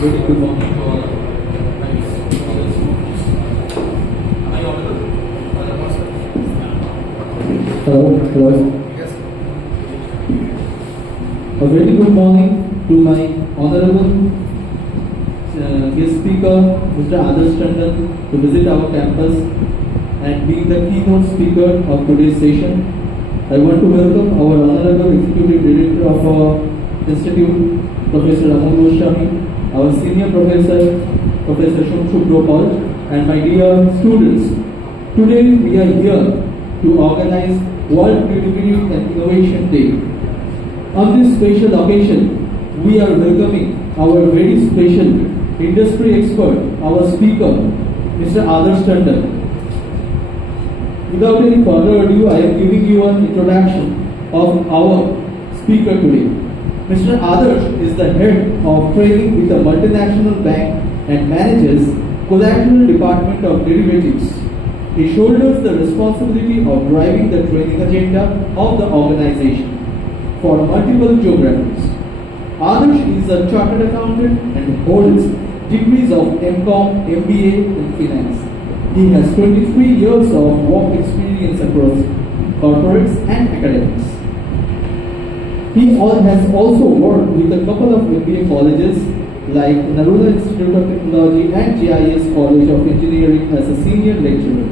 Very good morning to all my students. Am I audible? Hello. Yes. A very good morning to my honorable guest speaker, Mr. Adarsh Tandon, to visit our campus and be the keynote speaker of today's session. I want to welcome our honorable executive director of our institute, Professor Amol Goswami, our senior professor, Professor Shumshuk Gopal, and my dear students. Today we are here to organize World Creativity and Innovation Day. On this special occasion, we are welcoming our very special industry expert, our speaker, Mr. Adarsh Tandon. Without any further ado, I am giving you an introduction of our speaker today. Mr. Adarsh is the head of training with a multinational bank and manages collateral department of derivatives. He shoulders the responsibility of driving the training agenda of the organization for multiple geographies. Adarsh is a chartered accountant and holds degrees of MCOM, MBA in finance. He has 23 years of work experience across corporates and academics. He has also worked with a couple of MBA colleges like Narula Institute of Technology and JIS College of Engineering as a senior lecturer.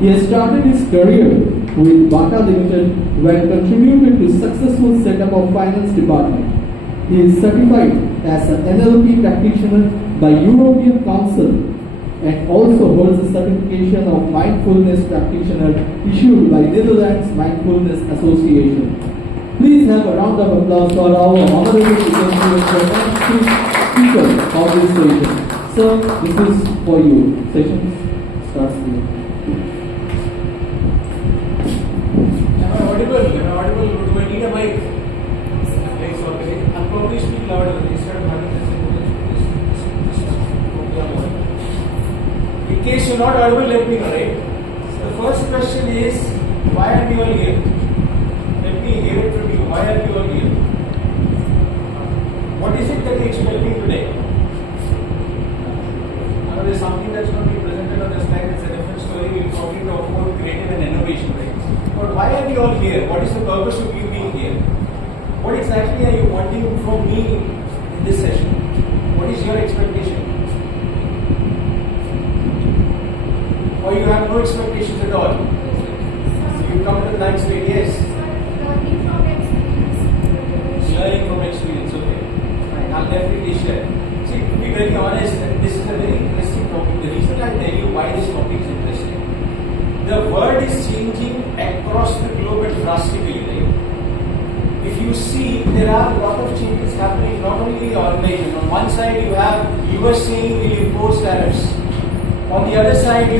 He has started his career with Bata Limited, where he contributed to successful setup of finance department. He is certified as an NLP practitioner by European Council and also holds a certification of mindfulness practitioner issued by Netherlands Mindfulness Association. Please have a round of applause for our honorable speaker of this session. Sir, this is for you. Session starts here. Am I audible? Am I audible? Do I need a mic? Thanks for getting. I'll probably speak louder instead of having this. In case you're not audible, let me know, right? So the first question is, why are we all here? Let me hear it from you. Why are you all here? What is it that you're expecting today? I know there's something that's going to be presented on the slide. It's a different story. We'll probably talk about creative and innovation, right? But why are you all here? What is the purpose of you being here? What exactly are you wanting from me in this session? What is your expectation? Or you have no expectations at all? So you come to the blank slate, yes. Learning from experience, okay. Fine, I'll definitely share. See, to be very honest, this is a very interesting topic. The reason I'll tell you why this topic is interesting. The world is changing across the globe drastically, right? If you see, there are a lot of changes happening not only in the organization. On one side, you have US saying will impose tariffs. On the other side, you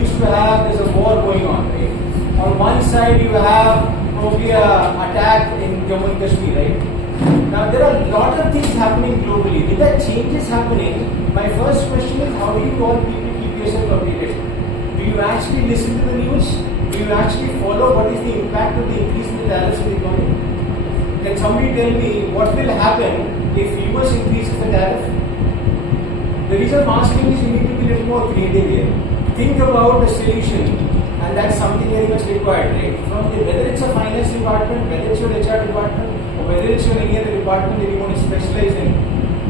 used to have, there's a war going on, right? On one side, you have probably an attack in Jammu and Kashmir, right? Now, there are a lot of things happening globally. With that changes happening, my first question is, how do you all people keep yourself updated? Do you actually listen to the news? Do you actually follow what is the impact of the increase in the tariffs in the economy? Can somebody tell me what will happen if US increases the tariff? The reason I'm asking is you need to be a little more creative here. Think about the solution, and that's something very much required, right? Whether it's a finance department, whether it's your HR department, or whether it's your any other department that you want to specialize in,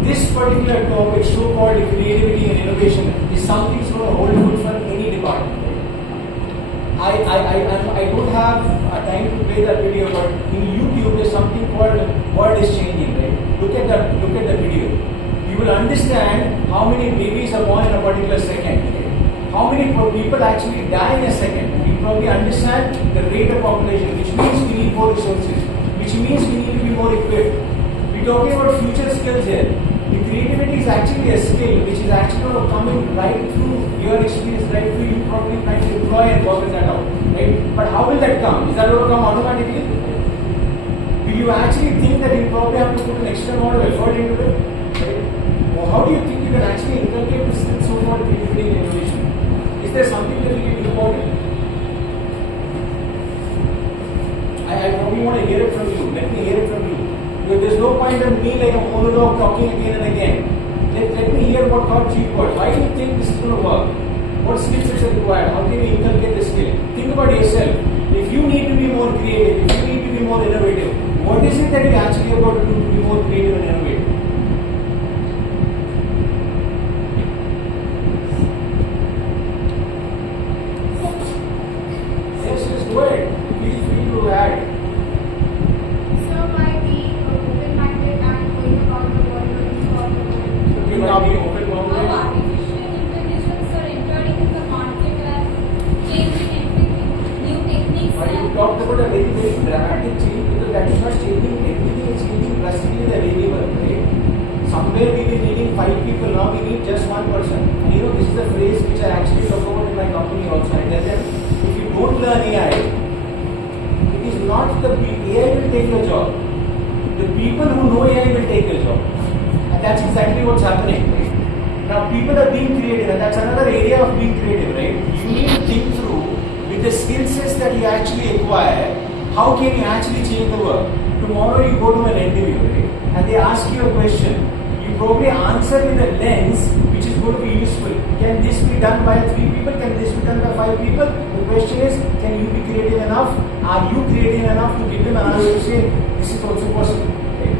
this particular topic, so-called creativity and innovation, is something that's going to hold good for any department. I don't have time to play that video, but in YouTube there's something called "World is Changing." Right? Look at the video. You will understand how many babies are born in a particular second. How many people actually die in a second. You probably understand the rate of population, which means we need more resources, which means we need to be more equipped. We're talking about future skills here. The creativity is actually a skill which is actually going to come in right through your experience, right through you probably trying to employ and work that out. Right? But how will that come? Is that going to come automatically? Do you actually think that you probably have to put an extra amount of effort into it? Right? Or how do you think you can actually inculcate this so-called creativity and innovation? Is there something that we can do about it? I probably want to hear it from you. Let me hear it from you. Because there's no point in me like a monologue talking again and again. Let hear what called cheat codes. Why do you think this is going to work? What skills is required? How can you inculcate the skill? Think about yourself. If you need to be more creative, if you need to be more innovative, what is it that you actually about to do to be more creative and innovative? Yes, just do it. Feel free to add. So by being open-minded and going about the world looking for the world. You now be open How minded. artificial intelligence are entering in the market and changing everything, new techniques But you and talked about a very, very dramatic change because that is not changing everything, is changing drastically the variable, right? Somewhere we were needing 5 people, now we need just 1 person. And you know, this is the phrase which I actually talk about in my company also. I tell them, if you don't learn AI, it is not the AI will take your job. The people who know AI will take your job. And that's exactly what's happening, right? Now people are being creative, and that's another area of being creative, right? You need to think through with the skill sets that you actually acquire, how can you actually change the world? Tomorrow you go to an interview, right? And they ask you a question. You probably answer with a lens which is going to be useful. Can this be done by 3 people? Can this be done by 5 people? The question is, can you be creative enough? Are you creative enough to give them an answer to say, this is also possible? Right?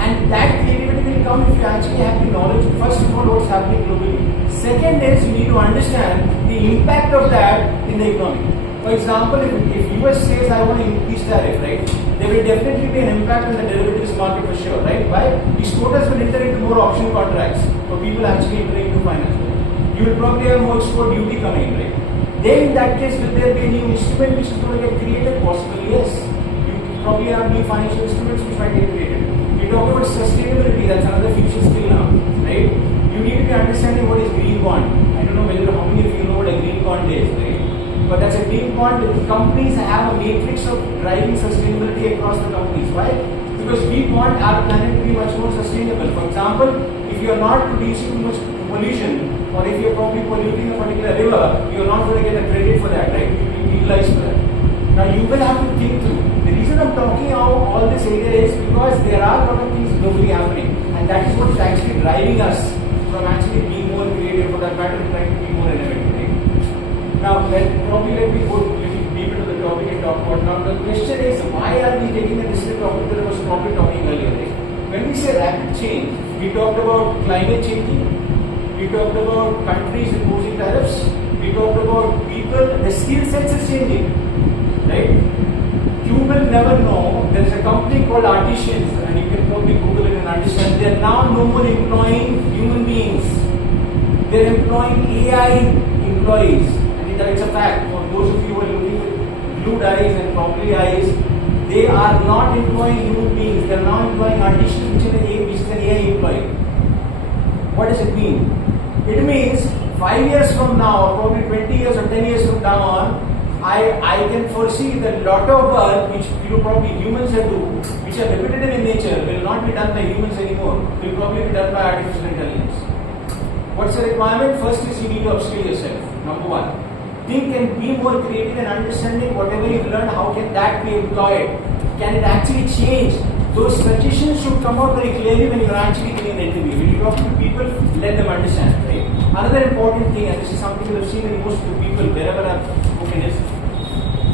And that creativity will come if you actually have the knowledge, first of all, what's happening globally. Second is, you need to understand the impact of that in the economy. For example, if US says, I want to increase tariff, right? There will definitely be an impact on the derivatives market for sure, right? Why? Exporters will enter into more option contracts for people actually entering into finance. Right? You will probably have more export duty coming in, right? Then in that case, will there be a new instrument which is going to get created? Possibly, yes. You probably have new financial instruments which might get created. We talk about sustainability, that's another future skill now, right? You need to be understanding what is green bond. I don't know whether how many of you know what a green bond is, right? But that's a green bond. Companies have a matrix of driving sustainability across the companies. Why? Because we want our planet to be much more sustainable. For example, if you are not producing too much pollution, or if you are probably polluting a particular river, you are not going to get a credit for that, right? You will be penalized for that. Now you will have to think through. The reason I'm talking about all this area is because there are a lot of things globally happening, and that is what is actually driving us from actually being more creative, for that matter, trying to be more innovative. Right? Now, let me go a little deeper to the topic and talk about. Now, the question is, why are we taking a distinct topic that I was probably talking earlier? Right? When we say rapid change, we talked about climate changing, we talked about countries imposing tariffs, we talked about people, the skill sets is changing, right? You will never know. There is a company called Artisans, and you can probably Google it and understand. They are now no more employing human beings. They are employing AI employees. It's a fact. For those of you who are looking with blue eyes and probably eyes, they are not employing human beings. They are now employing artisans, which is an AI employee. What does it mean? It means 5 years from now, or probably 20 years or 10 years from now on, I can foresee that a lot of work which probably humans have do, which are repetitive in nature, will not be done by humans anymore. Will probably be done by artificial intelligence. What's the requirement? First is you need to upskill yourself. Number 1. Think and be more creative and understanding whatever you've learned, how can that be employed? Can it actually change? Those suggestions should come out very clearly when you're actually giving an interview. When you talk to people, let them understand. Right? Another important thing, and this is something that I've seen in most of the people wherever I've spoken, is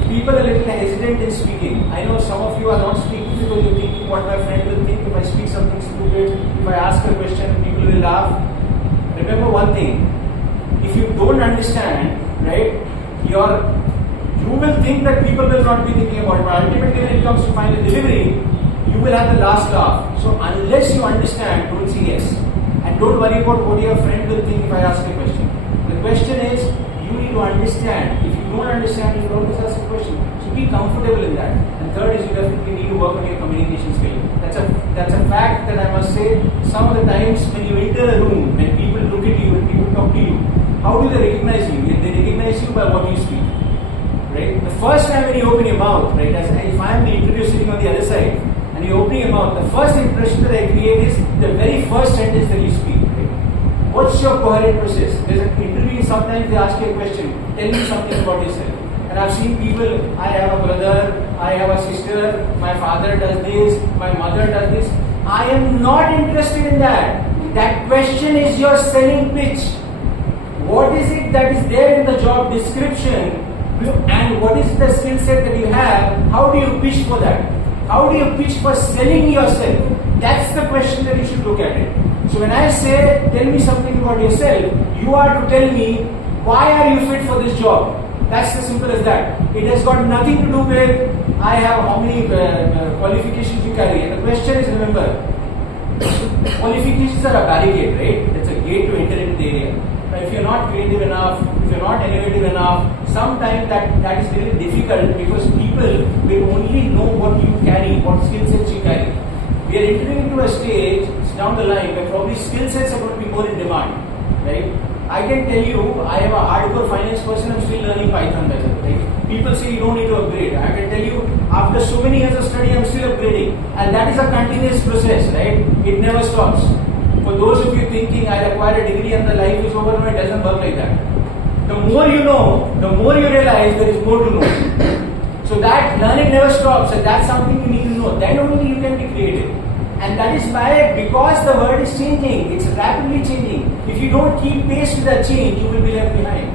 people are a little hesitant in speaking. I know some of you are not speaking because you're thinking what my friend will think if I speak something stupid, if I ask a question, people will laugh. Remember one thing, if you don't understand, right, you will think that people will not be thinking about it, but ultimately when it comes to final delivery, you will have the last laugh. So unless you understand, don't say yes. And don't worry about what your friend will think if I ask a question. The question is, you need to understand. If you don't understand, you don't ask a question. So be comfortable in that. And third is, you definitely need to work on your communication skill. That's a fact that I must say. Some of the times when you enter a room, when people look at you, when people talk to you, how do they recognize you? They recognize you by what you speak. Right? The first time when you open your mouth, right, if I am the interviewer sitting on the other side, and you open your mouth, the first impression that I create is the very first sentence that you speak. Right? What's your coherent process? There's an interview, sometimes they ask you a question, tell me something about yourself. And I've seen people, I have a brother, I have a sister, my father does this, my mother does this. I am not interested in that. That question is your selling pitch. What is it that is there in the job description and what is the skill set that you have? How do you pitch for that? How do you pitch for selling yourself? That's the question that you should look at it. So when I say, tell me something about yourself, you are to tell me, why are you fit for this job? That's as simple as that. It has got nothing to do with, I have how many qualifications you carry. And the question is, remember, qualifications are a barricade, right? It's a gate to enter into the area. But if you're not creative enough, if you're not innovative enough, sometimes that is very difficult because people will only know what you carry, what skill sets you carry. We are entering into a stage down the line where probably skill sets are going to be more in demand, right? I can tell you, I am a hardcore finance person, I'm still learning Python better, right? People say you don't need to upgrade. I can tell you, after so many years of study, I'm still upgrading. And that is a continuous process, right? It never stops. For those of you thinking, I acquired a degree and the life is over, no, it doesn't work like that. The more you know, the more you realize there is more to know. So that learning never stops, and that's something you need to know. Then only you can be creative. And that is why, because the world is changing, it's rapidly changing. If you don't keep pace with that change, you will be left behind.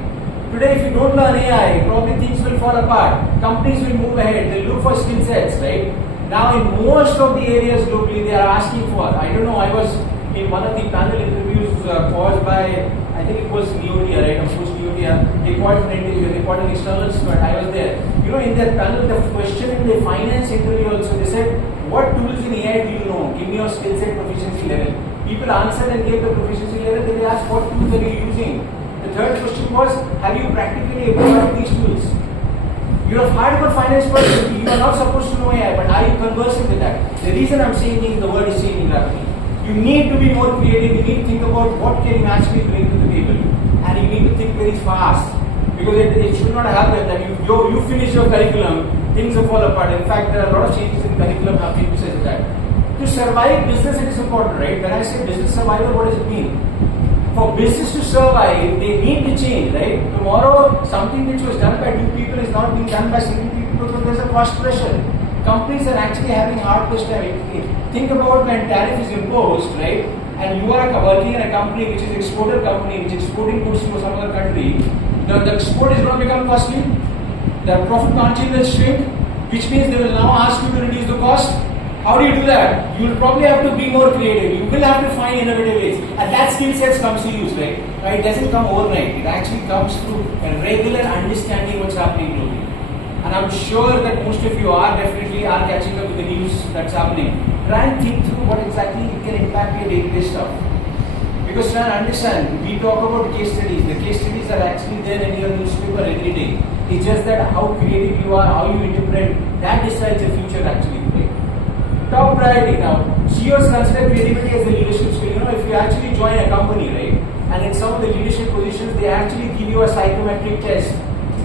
Today, if you don't learn AI, probably things will fall apart. Companies will move ahead. They'll look for skill sets, right? Now, in most of the areas globally, they are asking for. I don't know. I was in one of the panel interviews caused by, I think it was Neodia, right? Of course, Neodia. They called an interview. They called an external expert. I was there. You know, in that panel, the question in the finance interview also, they said, "What tools in AI do you know? Give me your skill set proficiency level." People answered and gave the proficiency level. Then they asked, "What tools are you using?" The third question was, "Have you practically applied these tools?" You're a hardcore finance person. You are not supposed to know AI, but are you conversing with that? The reason I'm saying is the world is changing rapidly. You need to be more creative. You need to think about what can you actually bring to the table, and you need to think very fast because it should not happen that you finish your curriculum, things will fall apart. In fact, there are a lot of changes in curriculum happening because of that. To survive business, it is important, right? When I say business survival, what does it mean? For business to survive, they need to change, right? Tomorrow, something which was done by 2 people is not being done by 60 people because there's a cost pressure. Companies are actually having hard push time. Think about when tariff is imposed, right? And you are working in a company which is exporter company, which is exporting goods to some other country. The export is going to become costly. The profit margin will shrink, which means they will now ask you to reduce the cost. How do you do that? You will probably have to be more creative. You will have to find innovative ways. And that skill set comes to use, right? It doesn't come overnight. It actually comes through a regular understanding what's happening globally. And I'm sure that most of you are definitely catching up with the news that's happening. Try and think through what exactly it can impact your day-to-day stuff. Because try and understand, we talk about case studies. The case studies are actually there in your newspaper every day. It's just that how creative you are, how you interpret, that decides your future actually. Right? Top priority now. CEOs consider creativity as a leadership skill. You know, if you actually join a company, right, and in some of the leadership positions, they actually give you a psychometric test.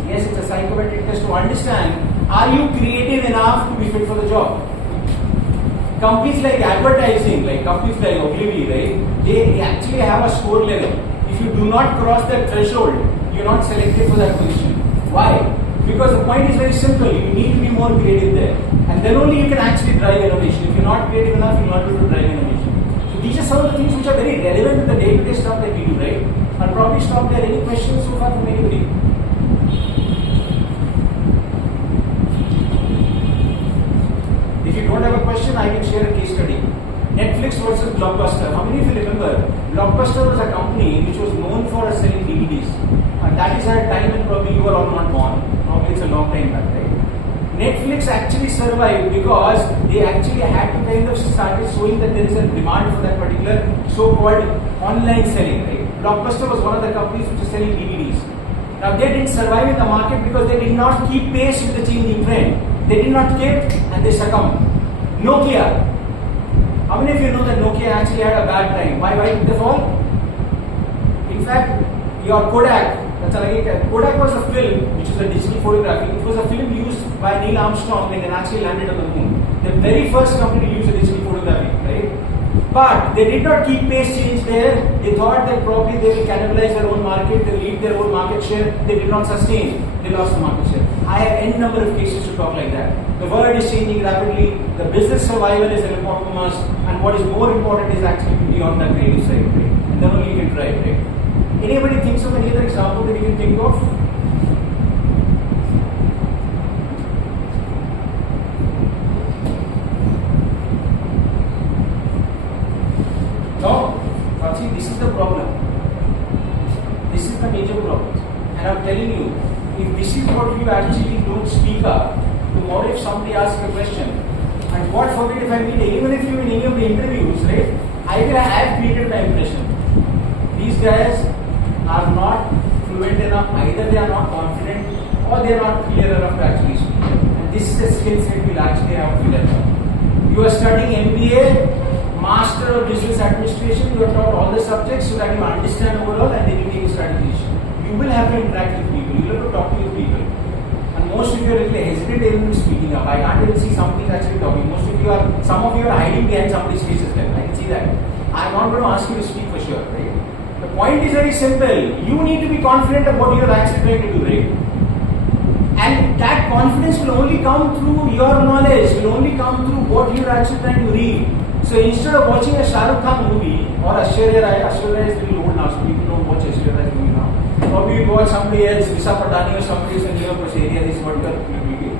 Yes, it's a psychometric test to understand, are you creative enough to be fit for the job? Companies like advertising, like companies like Ogilvy, right, they actually have a score level. If you do not cross that threshold, you're not selected for that position. Why? Because the point is very simple. You need to be more creative there. And then only you can actually drive innovation. If you're not creative enough, you're not able to drive innovation. So these are some of the things which are very relevant to the day-to-day stuff that we do, right? I'll probably stop there. Any questions so far from anybody? If you don't have a question, I can share a case study. Netflix versus Blockbuster. How many of you remember? Blockbuster was a company which was known for selling DVDs. And that is at a time when probably you were all not born. Probably it's a long time back, right? Netflix actually survived because they actually had to kind of start showing that there is a demand for that particular so-called online selling, right? Blockbuster was one of the companies which is selling DVDs. Now they didn't survive in the market because they did not keep pace with the changing trend. They did not keep and they succumbed. Nokia. How many of you know that Nokia actually had a bad time? Why did they fall? In fact, your Kodak, Kodak was a film which was a digital photography. It was a film used by Neil Armstrong when they actually landed on the moon. The very first company to use a digital photography, right? But they did not keep pace change there. They thought that probably they will cannibalize their own market, they will leave their own market share. They did not sustain. They lost the market share. I have n number of cases to talk like that. The world is changing rapidly. The business survival is an important must, and what is more important is actually beyond the creative side, right? And then only you can drive, right? Anybody thinks of any other example that you can think of? No? But see, this is the problem. This is the major problem. And I'm telling you, if this is what you actually don't speak up, tomorrow if somebody asks a question, and God forbid if I meet, even if you in any of the interviews, right, I will have created my impression. These guys are not fluent enough, either they are not confident or they are not clear enough to actually speak. And this is the skill set we'll actually have to learn. You are studying MBA, Master of Business Administration, you are taught all the subjects so that you understand overall and then you take a strategy. You will have to interact with people, you will have to talk to your people. And most of you are really hesitant even speaking up. I can't even see somebody actually talking. Most of you are, some of you are hiding behind somebody's faces there. I can see that. I'm not going to ask you to speak for sure, right? The point is very simple. You need to be confident of what you're actually trying to do, right? And that confidence will only come through your knowledge, will only come through what you're actually trying to read. So instead of watching a Shah Rukh Khan movie or Aishwarya Rai is very old now, so people don't watch Aishwarya Rai movie now. Probably you watch somebody else, Visa Patani or somebody else in New York area, this is what you're movie.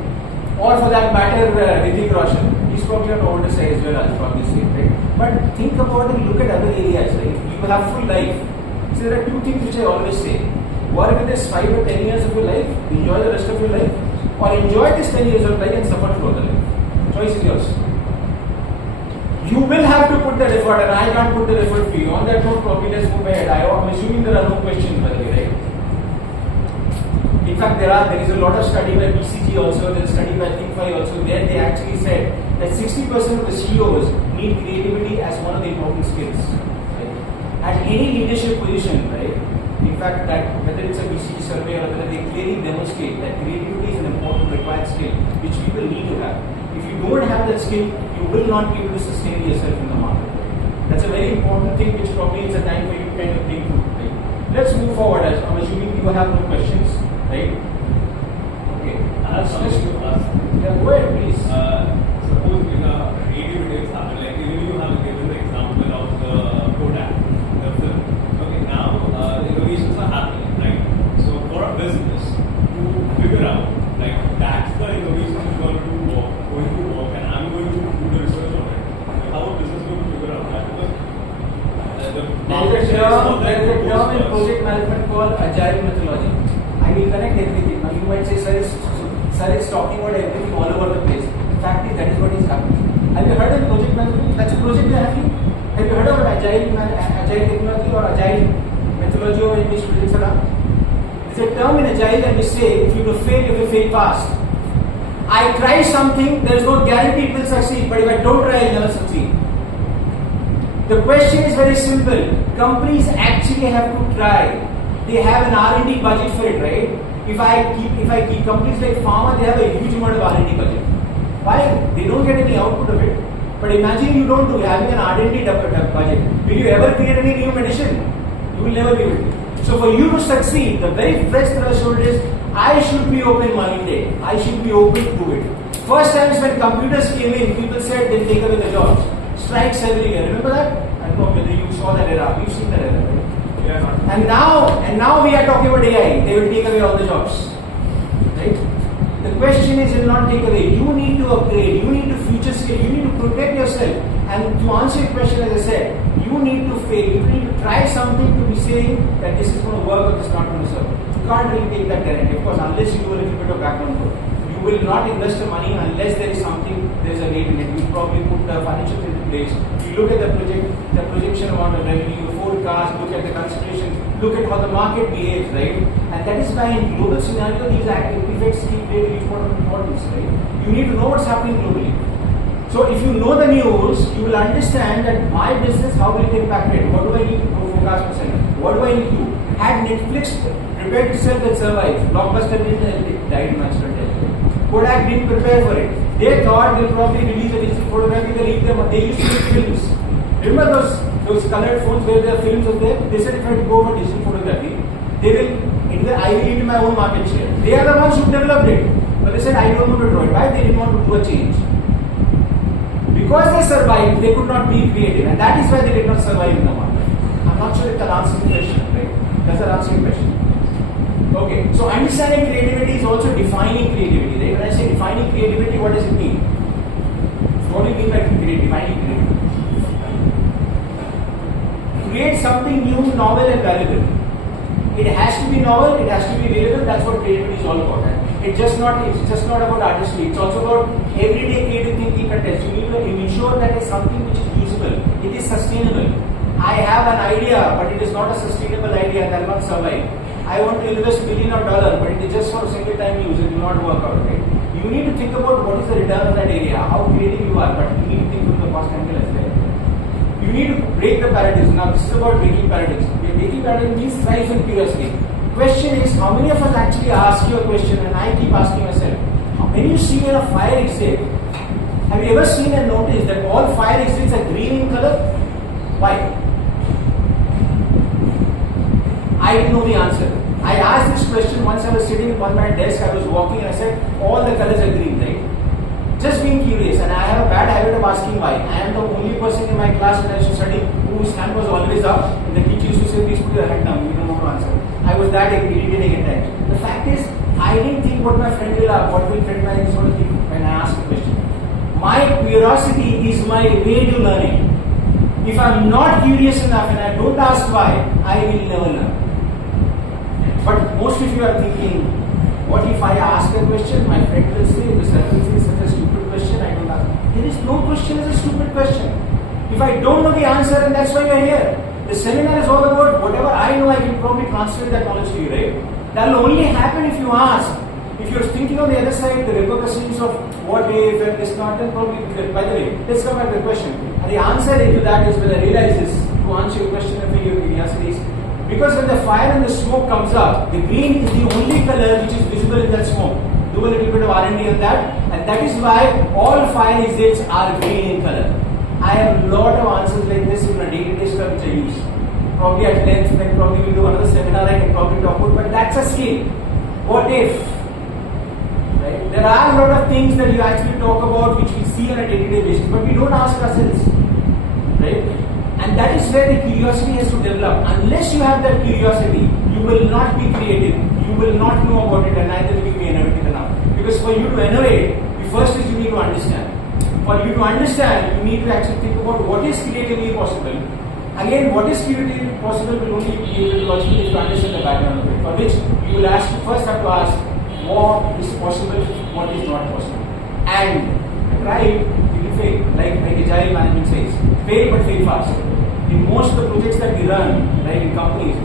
Or for that matter, Hrithik Roshan. He's probably on the older side as well, I'll probably say, right? But think about it, look at other areas, right? You have full life. So there are two things which I always say. Work with this 5 or 10 years of your life, enjoy the rest of your life, or enjoy this 10 years of life and suffer throughout the life. Choice is yours. You will have to put that effort, and I can't put the effort for you. On that note, probably let's move ahead. I'm assuming there are no questions, by the way, right? In fact, there is a lot of study by BCG also, there is study by Think5 also, where they actually said that 60% of the CEOs need creativity as one of the important skills. Right? At any leadership position, right? In fact, that whether it's a BCG survey or whether they clearly demonstrate that creativity is an important required skill which people need to have. If you don't have that skill, you will not be able to sustain yourself in the market. That's a very important thing which probably is a time for you to kind of think through. Right? Let's move forward. As I'm assuming you have no questions, right? Okay. I have something to ask. Yeah, go ahead, please. Suppose in a creative example, like even you have given the example of the Kodak, the film. Okay, now innovations are happening, right? So for a business to figure out, like that's the innovation which is going to work, and I'm going to do the research on it. Like, how a business going to figure out that? Because There's a term in project management called agile methodology. I will connect everything. Now you might say, sir is talking about everything all over the place. The fact is that is what is happening. Have you heard of project management? That's a project you are having. Have you heard of agile technology or agile methodology or in which projects are done? There's a term in agile that we say if you to fail, you will fail fast. I try something, there is no guarantee it will succeed, but if I don't try, I'll never succeed. The question is very simple. Companies actually have to try. They have an R&D budget for it, right? If I keep companies like pharma, they have a huge amount of R&D budget. Why? They don't get any output of it. But imagine you don't do having an R&D budget. Will you ever create any new medicine? You will never be able to. So for you to succeed, the very first threshold is I should be open-minded. I should be open to it. First times when computers came in, people said they'll take away the jobs. Strikes every year. Remember that? I don't know whether you saw that era. You've seen that era, right? yeah. And now we are talking about AI. They will take away all the jobs. Right? The question is, will not take away. You need to upgrade. You need to future scale. You need to protect yourself. And to answer your question, as I said, you need to fail. You need to try something to be saying that this is going to work or this is not going to serve. You can't really take that guarantee. Of course, unless you do a little bit of background work. You will not invest the money unless there is something, there is a rate in it. You probably put the financial in place. You look at the projection amount of revenue, the forecast, look at the considerations, look at how the market behaves, right? And that is why in global scenario, these effects keep very important importance, right? You need to know what's happening globally. So if you know the news, you will understand that my business, how will it impact it? What do I need to forecast percent? What do I need to do? Had Netflix prepared itself and survived, Blockbuster didn't help it, died in natural death. Kodak didn't prepare for it. They thought they'll probably release a digital photography, they'll leave them. They used to make films. Remember those colored phones where there are films of them? They said if I go for digital photography, I will eat my own market share. They are the ones who developed it. But they said, I don't want to draw it. Why? They didn't want to do a change. Because they survived, they could not be creative, and that is why they did not survive in the market. I'm not sure if that answers the question, right? Does that answer your question? Okay, so understanding creativity is also defining creativity, right? When I say defining creativity, what does it mean? What do you mean by defining creativity? Create something new, novel and valuable. It has to be novel, it has to be relevant, that's what creativity is all about. It's just not about artistry, it's also about everyday creative thinking context. You need to ensure that it's something which is usable, it is sustainable. I have an idea, but it is not a sustainable idea, that will not survive. I want to invest $1 billion, but it is just for a single time use, it will not work out, right? You need to think about what is the return on that area, how creative you are, but you need to think from the cost angle as well. You need to break the paradigms. Now this is about breaking paradigms. Breaking paradigms means rise in curiosity. Question is, how many of us actually ask you a question, and I keep asking myself, when you see a fire exit, have you ever seen and noticed that all fire exits are green in color? Why? I didn't know the answer. I asked this question once I was sitting on my desk, I was walking and I said, all the colors are green, right? Just being curious, and I have a bad habit of asking why. I am the only person in my class when I used to study whose hand was always up, and the teacher used to say, please put your hand down, you don't know to answer. I was that irritating at times. The fact is, I didn't think what my friend will ask, what will friend my sort of think when I ask a question. My curiosity is my way to learning. If I'm not curious enough and I don't ask why, I will never learn. But most of you are thinking, what if I ask a question, my friend will say, the sir will say, such a stupid question, I don't ask. There is no question as a stupid question. If I don't know the answer, and that's why you're here. The seminar is all about whatever I know, I can probably transfer that knowledge to you, right? That will only happen if you ask. If you're thinking on the other side, the repercussions of what if and this not, then probably, by the way, let's come back to the question. And the answer to that is, when I realize this, to answer your question and for your curiosity is, because when the fire and the smoke comes up, the green is the only color which is visible in that smoke. Do a little bit of R&D on that, and that is why all fire exits are green in color. I have a lot of answers like this in a day-to-day stuff which I use. Probably at length, then probably we'll do another seminar I can probably talk about, but that's a skill. What if? Right? There are a lot of things that you actually talk about which we see on a day-to-day basis, but we don't ask ourselves. Right? And that is where the curiosity has to develop. Unless you have that curiosity, you will not be creative, you will not know about it, and neither will you be innovative enough. Because for you to innovate, the first is you need to understand. For you to understand, you need to actually think about what is creatively possible. Again, what is creatively possible will only be able to achieve if you understand the background of it. For which you will first have to ask what is possible, what is not possible. And try, you will fail, like Agile management says. Fail but fail fast. In most of the projects that we run, right, in companies,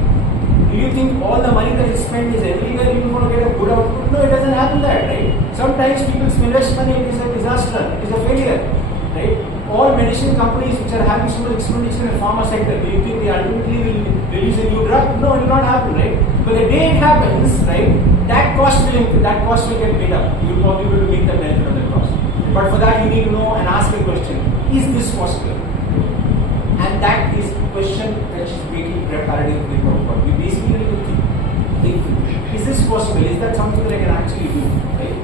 do you think all the money that is spent is everywhere you're going to get a good output? No, it doesn't happen that, right? Sometimes people invest money, it is a disaster, it is a failure, right? All medicine companies which are having so much expenditure in the pharma sector, do you think they ultimately will release a new drug? No, it will not happen, right? But the day it happens, right, that cost will get paid up. You'll probably be able to make the benefit of the cost. But for that, you need to know and ask a question: is this possible? And that is the question that is making paradigm we talk about. We basically need to think, is this possible? Is that something that I can actually do? Right?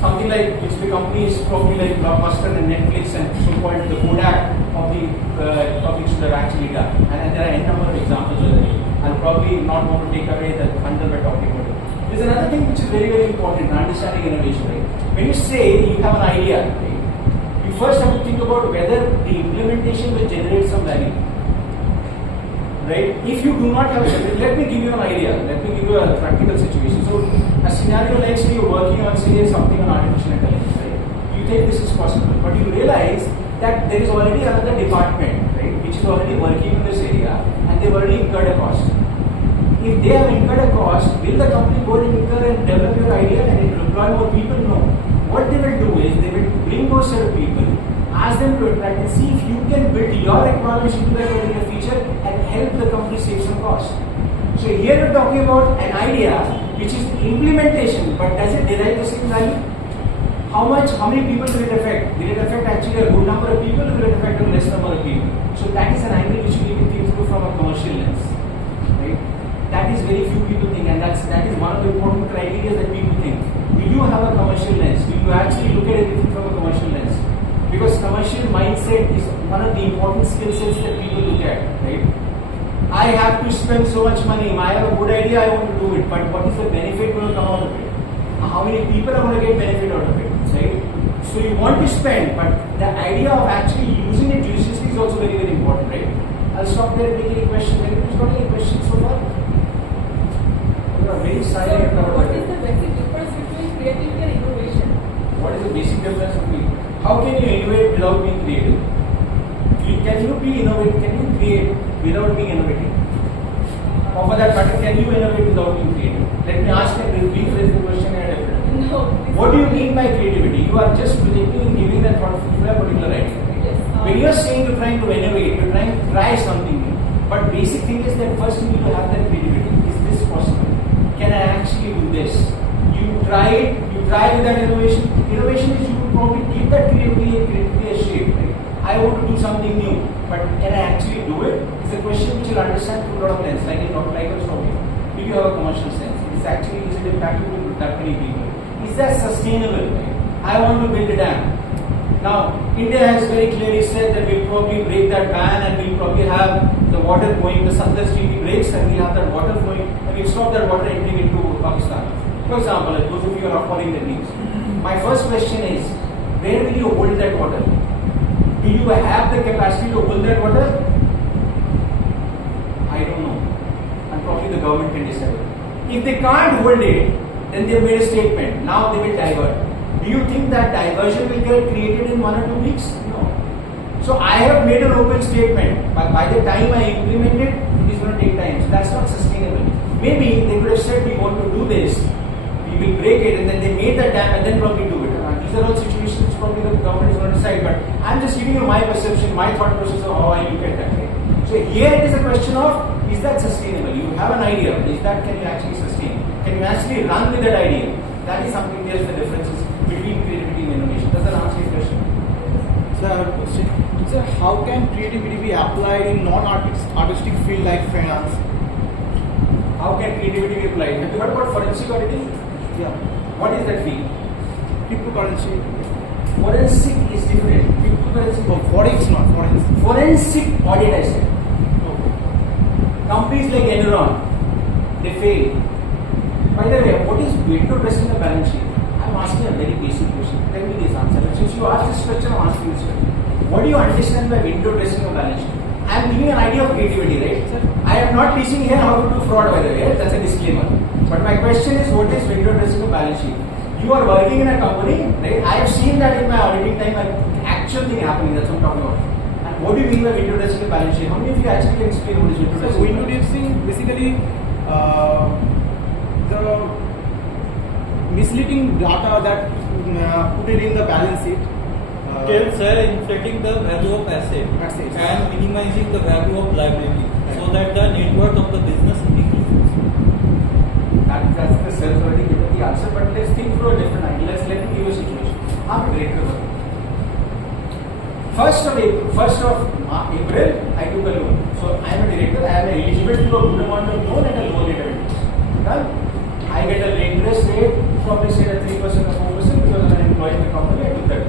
Something like which the companies probably like Blockbuster and Netflix and so-called the Kodak of the topics should have actually done. And there are a number of examples already. I'll probably not want to take away the thunder by talking about it. There's another thing which is very, very important, understanding innovation. Right? When you say you have an idea, right, you first have to think about whether the implementation will generate some value. Right? If you do not have, let me give you an idea. Let me give you a practical situation. So, a scenario like, say you're working on, say, something on artificial intelligence, right? You think this is possible, but you realize that there is already another department, right, which is already working in this area, and they've already incurred a cost. If they have incurred a cost, will the company go and incur and develop your idea and employ more people? No. What they will do is they will bring those set of people, ask them to interact and see if you can build your requirements into that particular feature and help the company save some cost. So here we're talking about an idea which is implementation, but does it derive the same value? How many people will it affect? Will it affect actually a good number of people or will it affect a less number of people? So that is an angle which you need to think through from a commercial lens. Right? That is very few people think, and that is one of the important criteria that people think. Will you have a commercial mindset is one of the important skill sets that people look at, right? I have to spend so much money. I have a good idea, I want to do it, but what is the benefit going to come out of it? How many people are going to get benefit out of it, right? So you want to spend, but the idea of actually using it judiciously is also very, very important, right? I'll stop there and take any questions. Anybody's got any questions so far? You are very silent about What it. is the basic difference between creativity and innovation? What is the basic difference between? How can you innovate without being creative? Can you be innovative? Can you create without being innovative? Or for that matter, can you innovate without being creative? Let me ask and rephrase the question in a different way. No. What do you mean by creativity? You are just projecting and giving that thought to a particular idea. Yes. When you are saying you're trying to innovate, you're trying to try something new. But basic thing is that first you need to have that creativity. Is this possible? Can I actually do this? You try with that innovation. Innovation is you will probably give that creativity a shape. Right? I want to do something new, but can I actually do it? It's a question which you'll understand through a lot of lens, like in Dr. Like I was talking. Do you have a commercial sense? Is it impactful to that many people? Is that sustainable? Right? I want to build a dam. Now, India has very clearly said that we'll probably break that ban and we'll probably have the water going, the Sandhar Treaty breaks and we'll have that water flowing and we'll stop that water entering into Pakistan. For example, those of you who are following the news. My first question is, where will you hold that water? Do you have the capacity to hold that water? I don't know. And probably the government can decide. If they can't hold it, then they've made a statement. Now they will divert. Do you think that diversion will get created in 1 or 2 weeks? No. So I have made an open statement, but by the time I implement it, it is going to take time. So that's not sustainable. Maybe they could have said we want to do this, we will break it, and then they made that dam and then probably do it. These are all situations probably the government is going to decide, but I'm just giving you my perception, my thought process of how I look at that. Right? So here it is a question of, is that sustainable? You have an idea, is that can you actually sustain? Can you actually run with that idea? That is something else, the differences between creativity and innovation. Does that answer your question? Sir, I have a question. Sir, how can creativity be applied in non-artistic field like finance? How can creativity be applied? Have you heard about forensic auditing? Yeah. What is that field? Cryptocurrency. Forensic is different. Cryptocurrency. Oh, forex, not forex. Forensic audit, I said. Okay. Companies like Enron, they fail. By the way, what is window dressing the balance sheet? I'm asking a very basic question. Tell me this answer. Since you asked this question, I'm asking this question. What do you understand by window dressing a balance sheet? I'm giving an idea of creativity, right? Sir, I am not teaching here how to do fraud, by the way. That's a disclaimer. But my question is, what is window dressing a balance sheet? You are working in a company, right? I have seen that in my auditing time, an actual thing happening. That's what I'm talking about. And what do you mean by window dressing a balance sheet? How many of you actually can explain what is window dressing? So window dressing basically the misleading data that put it in the balance sheet. Inflating the value of asset Assets. and minimizing the value of liability so that the net worth of the business increases. That's the self already given the answer, but let's think through a different angle. Let me give you a situation. I'm a director. First of April, I took a loan. So I am a director. I am eligible to a good amount of loan at a low rate of interest. Done? I get a interest rate, probably say at 3% or 4% because I'm an employee in the company. I took that.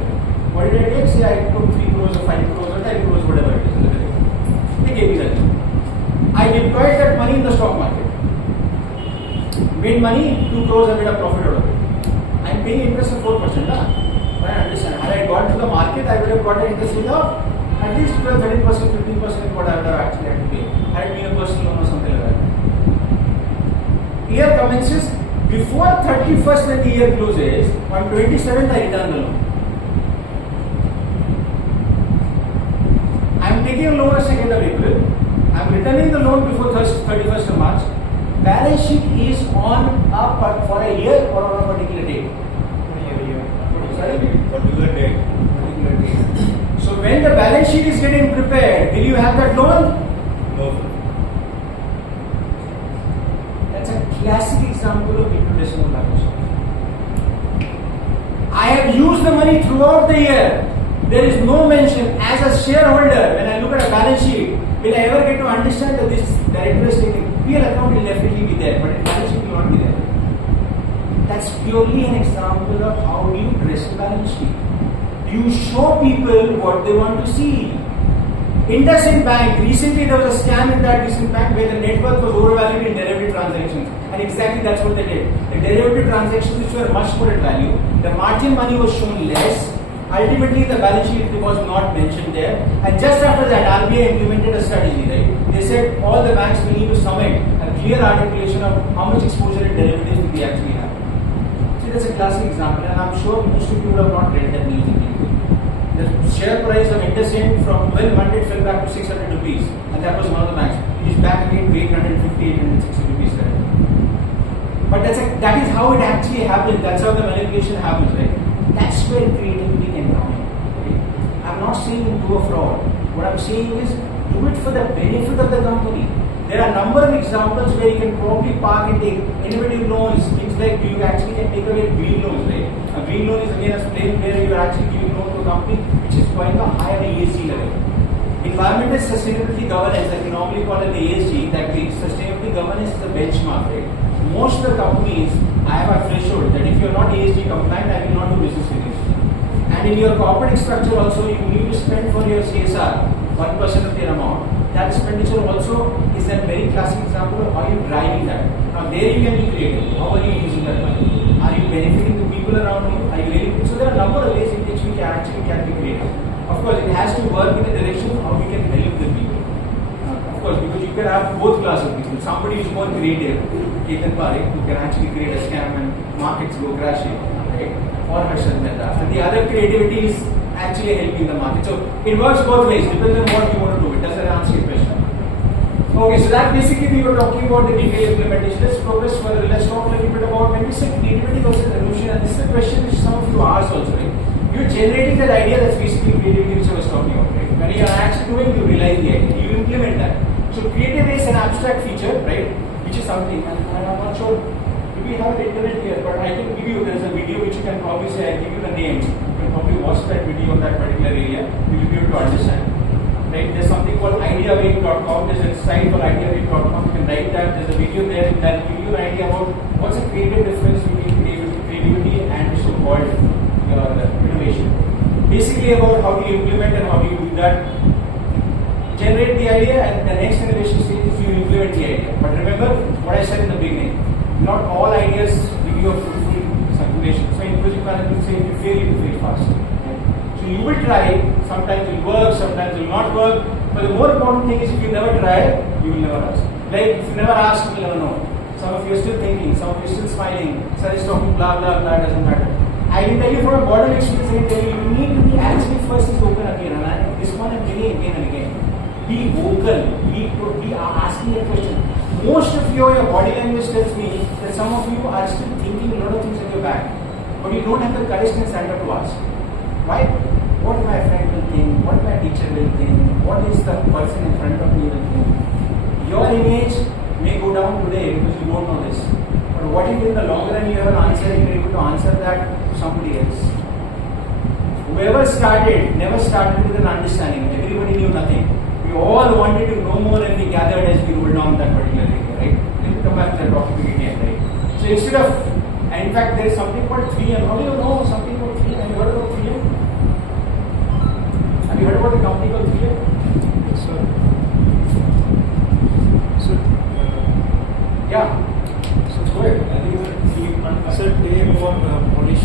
What did I take? Say I took 3 crores or 5 crores or 10 crores, whatever it is. They gave me that. I deployed that money in the stock market. Made money, 2 crores, I made a profit out of it. I'm paying interest of 4%. But I understand. Had I gone to the market, I would have got an interest rate of at least 12, 13%, 15% what I would have actually had to pay. Had it been a personal loan or something like that. Year commences, before 31st when the year closes, on 27th I return the loan. I am taking a loan on 2nd of April. I am returning the loan before 31st of March. Balance sheet is on up for a year or on a particular date. Sorry? Particular date. Particular date. So when the balance sheet is getting prepared, will you have that loan? No. That's a classic example of introducing a balance sheet. I have used the money throughout the year. There is no mention as a shareholder when I look at a balance sheet. Will I ever get to understand that this director is taking? PL account will definitely be there, but balance sheet will not be there. That's purely an example of how do you dress the balance sheet. You show people what they want to see. IndusInd Bank, recently there was a scam in that IndusInd Bank where the net worth was overvalued in derivative transactions. And exactly that's what they did. The derivative transactions which were much more at value, the margin money was shown less. Ultimately, the balance sheet was not mentioned there. And just after that, RBI implemented a strategy, right? They said all the banks will need to submit a clear articulation of how much exposure in derivatives we actually have. See, that's a classic example, and I'm sure most of you would have not read that news immediately. The share price of IndusInd from when Monday fell back to 600 rupees, and that was one of the banks. It is back again to 850, 860 rupees today. But that is how it actually happens. That's how the manipulation happens, right? That's where creativity can come in. Okay? I'm not saying do a fraud. What I'm saying is do it for the benefit of the company. There are a number of examples where you can probably park and take innovative loans. Things like you actually can take away green loans, right? A green loan is again a place where you are actually giving loan to a company which is going a higher ESG level. Environmental sustainability governance, that we normally call it the ESG, that the sustainability governance is a benchmark, right? Most of the companies have a threshold that if you are not ESG compliant, I will not do business with you. And in your corporate structure also, you need to spend for your CSR 1% of your amount. That expenditure also is a very classic example of how you are driving that. Now there you can be creative. How are you using that money? Are you benefiting the people around you? Are you really? So there are a number of ways in which we can be creative. Of course, it has to work in the direction of how we can help the people. Of course, because you can have both class of people. Somebody who is more creative, Ketan Parekh, who can actually create a scam and markets go crashing, right? Or Harshad Mehta. And the other creativity is actually helping the market. So it works both ways, depends on what you want to do. It doesn't answer your question. Okay, so that basically we were talking about the detailed implementation. Let's progress further. Let's talk a little bit about when we say creativity versus evolution. And this is a question which some of you asked also, right? You're generating that idea, that's basically creativity which I was talking about, right? When you are actually doing, you realize the idea, you implement that. So creativity is an abstract feature, right? Which is something, and I'm not sure, do we have the internet here, but I can give you, there's a video which you can probably say, I'll give you the name, you can probably watch that video on that particular area, you will be able to understand. Right? There's something called ideawave.com, there's a site for ideawave.com, you can write that, there's a video there that will give you an idea about what's the creative difference between creativity and so-called innovation. Basically about how do you implement and how do you do that. Generate the idea and the next innovation stage is you implement the idea. But remember what I said in the beginning, not all ideas give you a fruitful circulation. So in project management, say if you fail, you fail fast. So you will try, sometimes it will work, sometimes it will not work. But the more important thing is if you never try, you will never ask. Like if you never ask, you will never know. Some of you are still thinking, some of you are still smiling, some is talking blah blah blah, doesn't matter. I will tell you from a bottom experience, I tell you, you need to be actually first is open again. And this one I'm telling again and again. Be vocal, be asking a question. Most of your body language tells me that some of you are still thinking a lot of things at your back, but you don't have the courage to stand up to ask. Why? What my friend will think, what my teacher will think, what is the person in front of me will think. Your image may go down today because you don't know this. But what if in the long run you have an answer and you're able to answer that to somebody else? Whoever started never started with an understanding. Everybody knew nothing. We all wanted to know more and we gathered as we rolled down that particular area, right? We'll come back to that topic again, right? So instead of, and in fact there is something called 3M. How do you know something called 3M? Have you heard about 3M? Have you heard about a company called 3M? Yes, sir. Sir, Yeah. So go ahead. I think it's sir, A for Polish.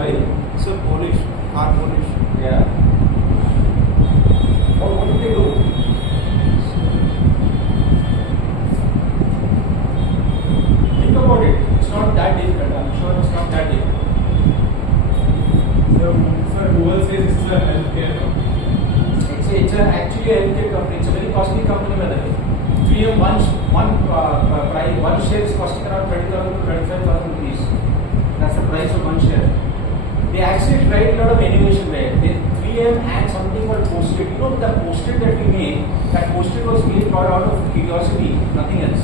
Sorry? Sir, Polish. R Polish. Yeah. What did they do? Think about it. It's not that difficult. I'm sure it's not that difficult. Sir, Google says this is a healthcare company. It's actually a healthcare company. It's a very costly company, by the way. 3M one share is costing around 20,000 to 25,000 rupees. That's the price of one share. They actually tried a lot of innovation there. 3M had something called Post-it. You know the Post-it that we made, that Post-it was really brought out of curiosity, nothing else.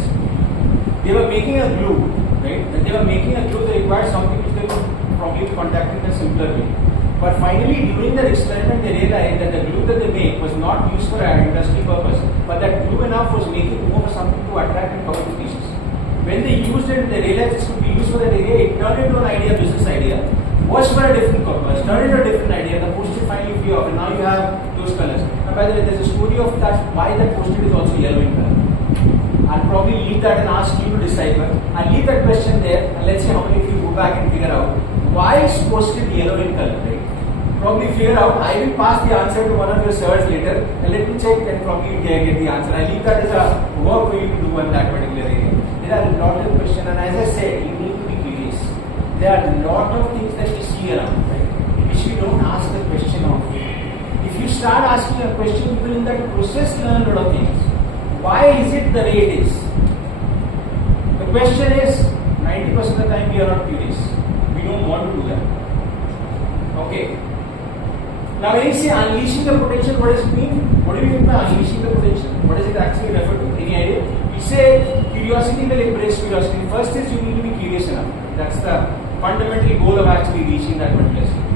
They were making a glue, right? When they were making a glue, they required something which they could probably contact in a simpler way. But finally, during that experiment, they realized that the glue that they made was not used for an industry purpose, but that glue enough was making more something to attract and cover the pieces. When they used it, they realized this could be used for that area. It turned into an idea, business idea. Watch for a different purpose, turn it to a different idea, the post-it finally flew off, and now you have those colors. And by the way, there's a story of that, why that post-it is also yellow in color. I'll probably leave that and ask you to decipher. I'll leave that question there, and let's see how many of you go back and figure out why is post-it yellow in color, right? Probably figure out. I will pass the answer to one of your sirs later, and let me check and probably get the answer. I leave that as a work for you to do on that particular area. There are a lot of questions, and as I said, you need to be curious. There are a lot of things that we see around, right, which we don't ask the question of. If you start asking a question, you will in that process learn a lot of things. Why is it the way it is? The question is, 90% of the time we are not curious. We don't want to do that. Okay. Now when you say unleashing the potential, what does it mean? What do you mean by unleashing the potential? What does it actually refer to? Any idea? We say curiosity will embrace curiosity. First is you need to be curious enough. That's the fundamental goal of actually reaching that particular stage.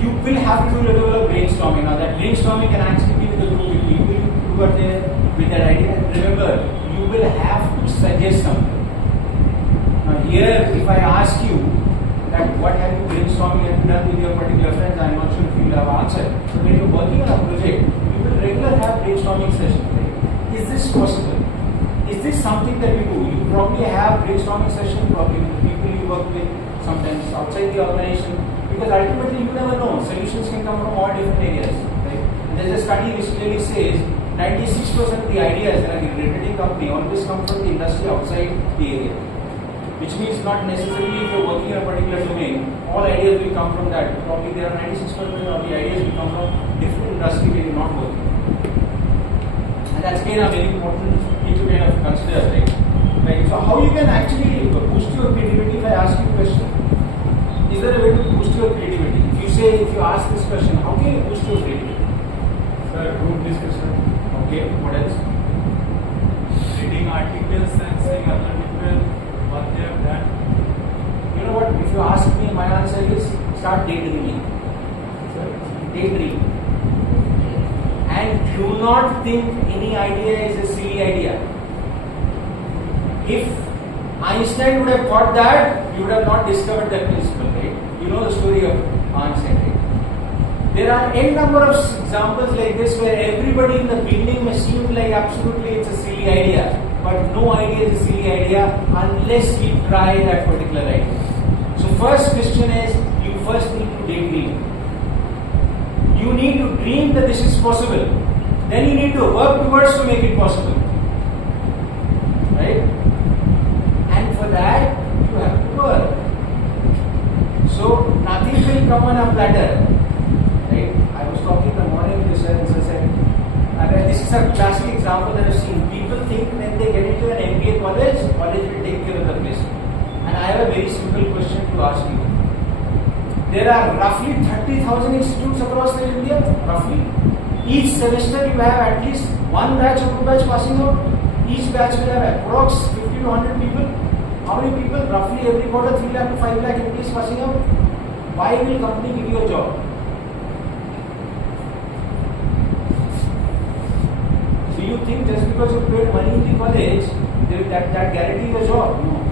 You will have to do a level of brainstorming. Now that brainstorming can actually be with a group. You will do it there with that idea. And remember, you will have to suggest something. Now here, if I ask you that what have you brainstorming have you done with your particular friends, I'm not sure if you will have answered. So when you're working on a project, you will regularly have brainstorming sessions. Right? Is this possible? Is this something that we do? You probably have brainstorming sessions, probably with the people you work with, sometimes outside the organization, because ultimately you never know. Solutions can come from all different areas. Right? And there's a study which clearly says 96% of the ideas in a recruiting company always come from the industry outside the area. Which means not necessarily if you're working in a particular domain, all ideas will come from that. Probably there are 96% of the ideas will come from different industry where you're not working. And that's again a very important thing to kind of consider, right? So how you can actually boost your creativity? If I ask you a question, is there a way to boost your creativity? If you ask this question, how can you boost your creativity? Sir, group discussion. Okay, what else? Reading articles and seeing other people what they have done. You know what? If you ask me, my answer is start daydreaming. Daydream. And do not think any idea is a silly idea. If Einstein would have thought that, he would have not discovered that principle, right? You know the story of Einstein, right? There are n number of examples like this where everybody in the beginning may seem like absolutely it's a silly idea, but no idea is a silly idea unless we try that particular idea. So first question is, you first need to daydream. You need to dream that this is possible. Then you need to work towards to make it possible. Right? And for that, you have to work. So nothing will come on a platter. Right? I was talking in the morning with this and I said, this is a classic example that I've seen. People think when they get into an MBA college will take care of the place. And I have a very simple question to ask you. There are roughly 30,000 institutes across India, roughly. Each semester you have at least one batch or two batch passing out. Each batch will have approx 50 to 100 people. How many people? Roughly every quarter 3 lakh to 5 lakh employees passing out. Why will company give you a job? Do you think just because you paid money in the college, that guarantee your job? No.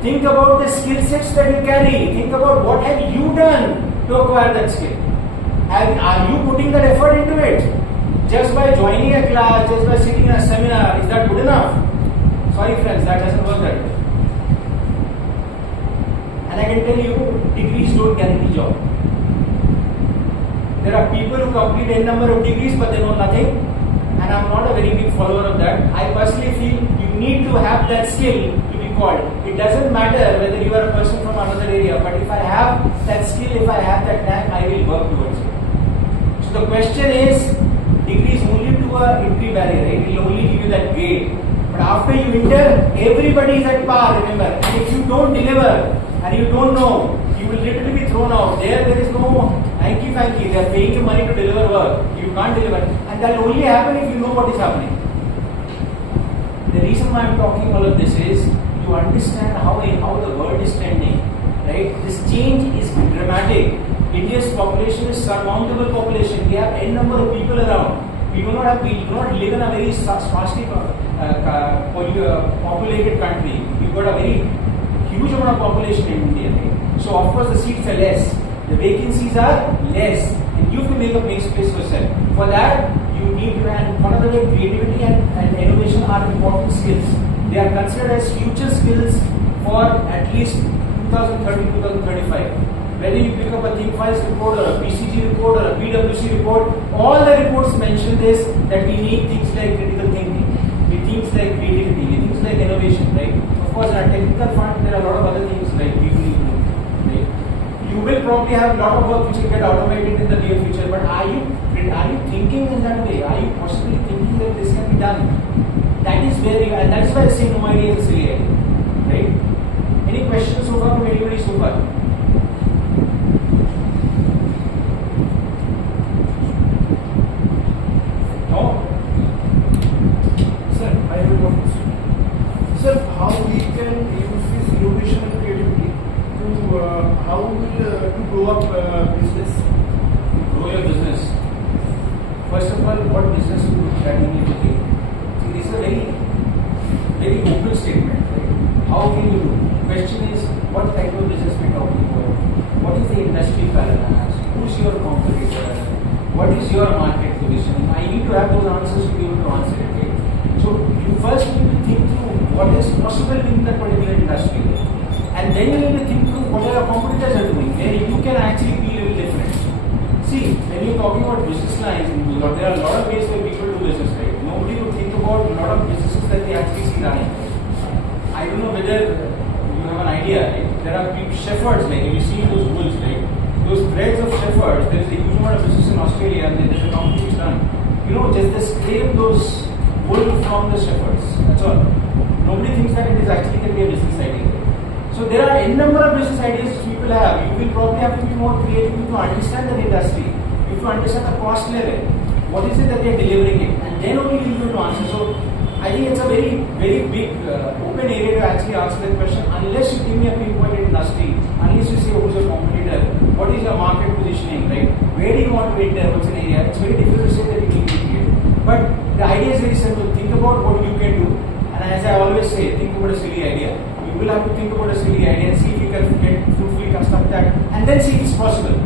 Think about the skill sets that you carry. Think about what have you done to acquire that skill. Are you putting that effort into it? Just by joining a class, just by sitting in a seminar, is that good enough? Sorry friends, that doesn't work that way. And I can tell you, degrees don't guarantee job. There are people who complete n number of degrees but they know nothing. And I'm not a very big follower of that. I personally feel you need to have that skill to be called. It doesn't matter whether you are a person from another area, but if I have that skill, if I have that knack, I will work towards it. So the question is, degree is only to a entry barrier, right? It will only give you that grade. But after you enter, everybody is at par, remember. And if you don't deliver and you don't know, you will literally be thrown out. There is no hanky-panky. They are paying you money to deliver work. You can't deliver. And that will only happen if you know what is happening. The reason why I am talking all of this is to understand how the world is trending. Right? This change is dramatic. India's population is surmountable population. We have n number of people around. We do not live in a very sparsely populated country. We've got a very huge amount of population in India, right? So of course the seats are less, the vacancies are less, and you have to make a place for yourself. For that, you need to, and one of the way, creativity and innovation are important skills. They are considered as future skills for at least 2030-2035. Whether you pick up a Think Files report or a BCG report or a PwC report, all the reports mention this, that we need things like critical thinking, we need things like creativity, we need things like innovation, right? Of course, in our technical fund, there are a lot of other things like we need to do, right? You will probably have a lot of work which will get automated in the near future, but are you thinking in that way? Are you possibly thinking that this can be done? That is where you, and that's why I say no idea is silly idea, right? Any questions so far from anybody so far? No? Sir, I have one question. Sir, how we can use this innovation and creativity to to grow up business? Grow your business. First of all, what business that you need to take? See, this is a very open statement, right? How can you do? Question is, what type of business we're talking about? What is the industry paradigm? Who's your competitor? What is your market position? I need to have those answers to be able to answer it, right? So you first need to think through what is possible in that particular industry, and then you need to think through what your competitors are doing, where you can actually be a little different. See, when you're talking about business lines, there are a lot of ways where people do business, right? Nobody would think about a lot of businesses that they actually see running. I don't know whether you have an idea, right? There are shepherds, like if you see those wolves, right? Those threads of shepherds, there is a huge amount of business in Australia, and there is a company which run. You know, just they scrape those wool from the shepherds. That's all. Nobody thinks that it is actually can be a business idea. So there are n number of business ideas which people have. You will probably have to be more creative to understand the industry. You have to understand the cost level. What is it that they are delivering it, and then only you will to answer. So I think it's a very big open area to actually answer that question. Unless you give me a pinpointed industry, unless you say who's your competitor, what is your market positioning, right? Where do you want to enter? What's an area? It's very difficult to say that you need to create. But the idea is very simple. Think about what you can do, and as I always say, think about a silly idea. You will have to think about a silly idea and see if you can fruitfully construct that, and then see if it's possible.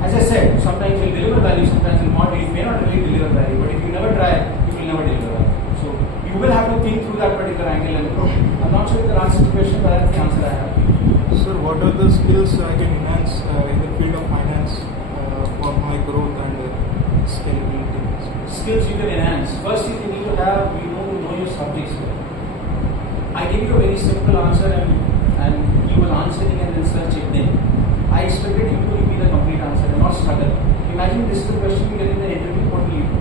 As I said, sometimes you'll deliver value, sometimes you'll not. It may not really deliver value, but if you never try, you will never deliver value. So you will have to think through that particular angle and approach. I'm not sure if that answers the question, but that's the answer I have. Sir, what are the skills I can enhance in the field of finance for my growth and scalability? Skills you can enhance. First, you need to have, know your subjects. I give you a very simple answer, and you will answer it and then search it then. I expected you to repeat the complete answer and not struggle. Imagine this is the question you get in the interview, what will you do?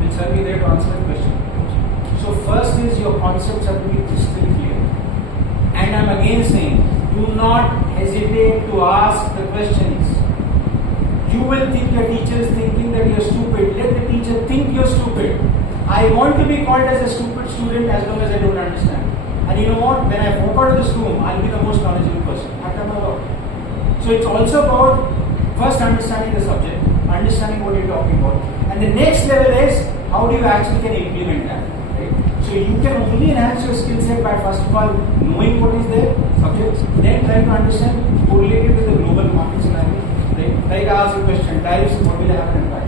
Will sir be there to answer the question? So first is your concepts have to be crystal clear. And I'm again saying, do not hesitate to ask the questions. You will think your teacher is thinking that you're stupid. Let the teacher think you're stupid. I want to be called as a stupid student as long as I don't understand. And you know what? When I walk out of this room, I'll be the most knowledgeable person. I've done my work. So it's also about first understanding the subject, understanding what you're talking about. And the next level is how do you actually can implement that. Right? So you can only enhance your skill set by first of all knowing what is there, subjects, then trying to understand, correlate it with the global market scenario. Right? Like I asked the question, tariffs, what will have an impact?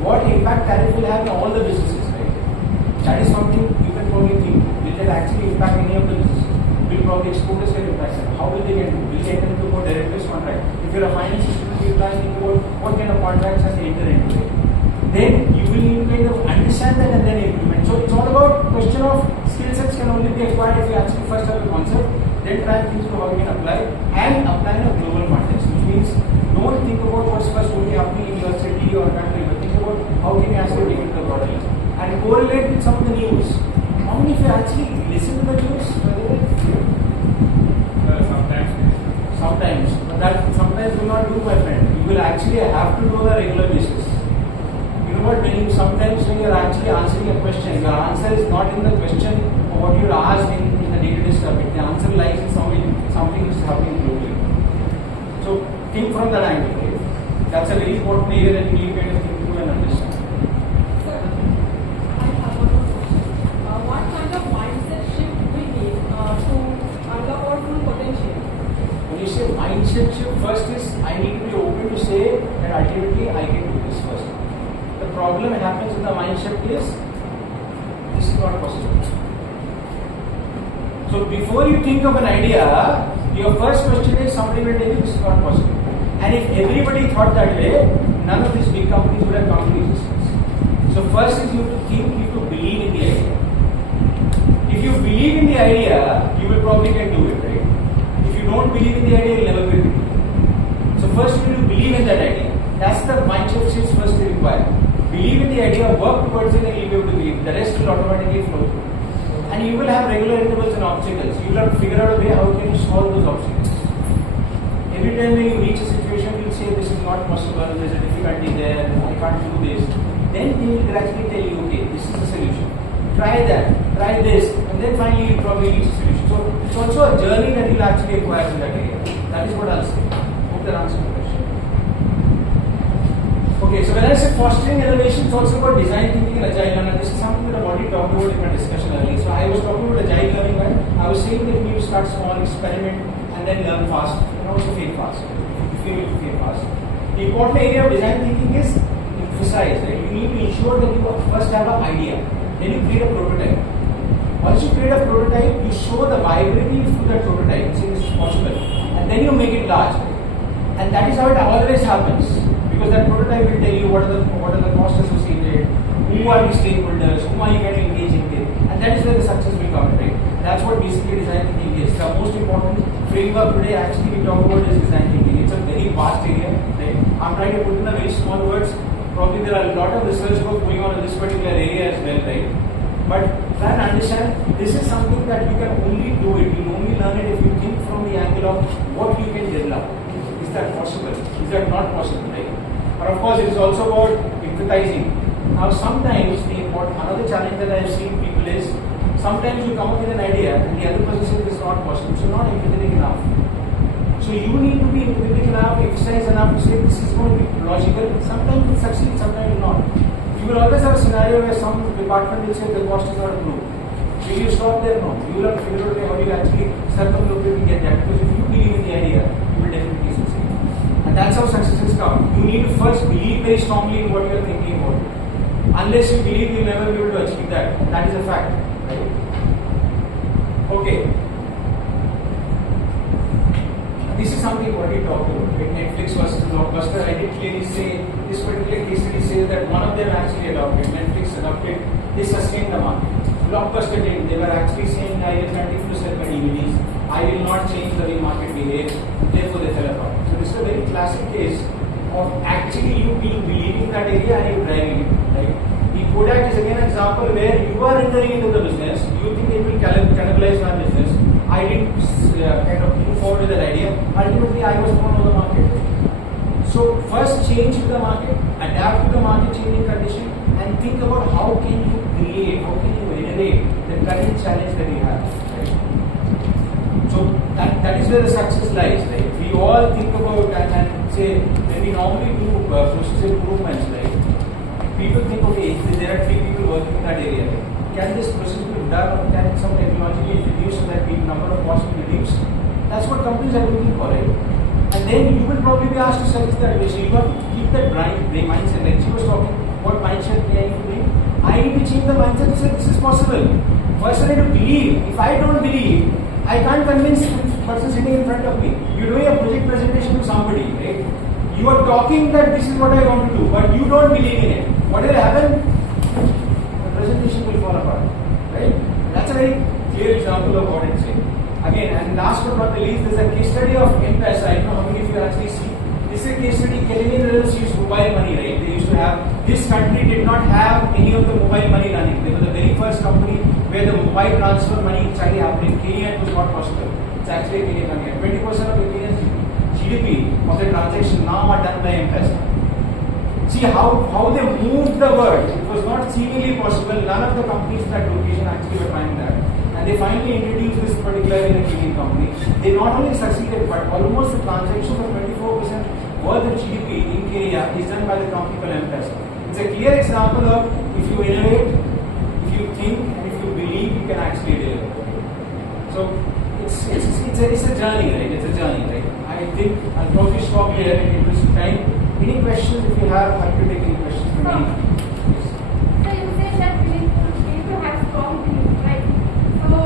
What impact tariff will have on all the businesses, right? That is something you can probably think. Will that actually impact any of the businesses? Will probably exporters get impacted? How will they get into? Will they enter into more derivatives contract? If you're a finance student, you try to think about what kind of contracts has they enter into it. Then you will need to kind of understand that and then implement. So it's all about question of skill sets can only be acquired if you actually first have the concept, then try and think through how you can apply and apply in a global context, which means don't think about what's first only happening in your city or country, but think about how can you actually take it to the broader level and correlate with some of the news. How many of you actually listen to the news? Sometimes, but that sometimes will not do, my friend. You will actually have to do on a regular basis. You know what? Sometimes when you're actually answering a question, your answer is not in the question or what you're asked in the day-to-day stuff. The answer lies in something which is happening globally. So think from that angle. Right? That's a very important area that you need to kind of think through and understand. Sir, I have one more question. What kind of mindset shift we need to unlock our full potential? you say mindset shift, first is I need to be open to say that ultimately I can do this first. The problem that happens with the mindset is this is not possible. So before you think of an idea, your first question is somebody will tell you this is not possible. And if everybody thought that way, none of these big companies would have come to existence. So first is you have to think, you have to believe in the idea. If you believe in the idea, you will probably can do it, right? If you don't believe in the idea, you'll never be able to do it. So first you need to believe in that idea. That's the mindset shift first you require. Believe in the idea, work towards it, and you'll be able to believe. The rest will automatically flow through. And you will have regular intervals and obstacles. You will have to figure out a way how can you solve those obstacles. Every time when you reach a situation, you'll say this is not possible, there's a difficulty there, I can't do this. Then he will gradually tell you, okay, this is the solution. Try that, try this, and then finally you'll probably reach a solution. So it's also a journey that you'll actually acquire in that area. That is what I'll say. Hope that answers the question. Okay, so when I say fostering innovation, it's also about design thinking and agile learning. This is something that I've already talked about in my discussion earlier. So I was talking about agile learning, right? I was saying that you start small, experiment, and then learn fast, and also fail fast. If you will fail fast. The important area of design thinking is emphasize, right? You need to ensure that you first have an idea, then you create a prototype. Once you create a prototype, you show the viability through that prototype, say this is possible, and then you make it large. Right? And that is how it always happens. Because that prototype will tell you what are the costs associated, who are the stakeholders, whom are you going to engage in with, and that is where the success will come, right? That's what basically design thinking is. The most important framework today actually we talk about is design thinking. It's a very vast area, right? I'm trying to put in a very small words. Probably there are a lot of research work going on in this particular area as well, right? But try and understand this is something that you can only do it. You only learn it if you think from the angle of what you can develop. Is that possible? Is that not possible, right? But of course, it is also about empathizing. Now, sometimes another challenge that I have seen people is sometimes you come up with an idea and the other person says it's not possible. So, not empathetic enough. So, you need to be empathetic enough, emphasize enough to say this is going to be logical. Sometimes it succeeds, sometimes it will not. You will always have a scenario where some department will say the cost is not approved. Will you stop there? No. You will have to figure out how you actually circumlocate and get that. Because if you believe in the idea, you will definitely succeed. And that's how successes come. You need to first believe very strongly in what you are thinking about. Unless you believe, you will never be able to achieve that. That is a fact. Right? Okay. This is something what we talked about. Right? Netflix versus Blockbuster. I did clearly say this particular case study says that one of them actually adopted. Netflix adopted. They sustained the market. Blockbuster didn't. They were actually saying, I will continue to sell my DVDs. I will not change the way market behaves. Therefore, they fell apart. So this is a very classic case of actually you being believing that area and you driving it. Right? The Kodak is again an example where you are entering into the business. You think it will cannibalize my business. I didn't kind of move forward with that idea. Ultimately, I was thrown out of the market. So first change to the market, adapt to the market changing condition, and think about how can you create, how can you innovate the current challenge that you have. Right? So that is where the success lies. Right? We all think about and say when we normally do process improvements, right? People think, okay, there are 3 people working in that area. Right? Can this process be done or can some technology introduced so that the number of costs will reduce? That's what companies are looking for, right? And then you will probably be asked to service that way. So you have to keep that brain mindset. Like she was talking, what mindset may I need to bring? I need to change the mindset to say this is possible. First I need to believe. If I don't believe, I can't convince the person sitting in front of me. You're doing a project presentation to somebody, right? You are talking that this is what I want to do, but you don't believe in it. What will happen? The presentation will fall apart, right? That's a very clear example of what it's saying. Again, and last but not the least, there's a case study of M-Pesa. I don't know how many of you actually see. This is a case study. Kenyan Rails used mobile money, right? They used to have. This country did not have any of the mobile money running. They were the very first company where the mobile transfer money is actually happening. Kenya, it was not possible. It's actually a Kenyan money. 20% of the Kenyan's GDP of the transaction now are done by M-Pesa. See how they moved the world. It was not seemingly possible. None of the companies in that location actually were trying that. And they finally introduced this particular in a Kenyan company. They not only succeeded, but almost the transactions of 24% worth of GDP in Kenya is done by the company called M-Pesa. It's a clear example of if you innovate, if you think, and if you believe, you can actually deliver. So it's a journey, right? It's a journey, right? I think I'll probably stop here in interest of time. Any questions if you have? Happy to take any questions from No. me. Yes. So you said that we need to have strong belief, right? So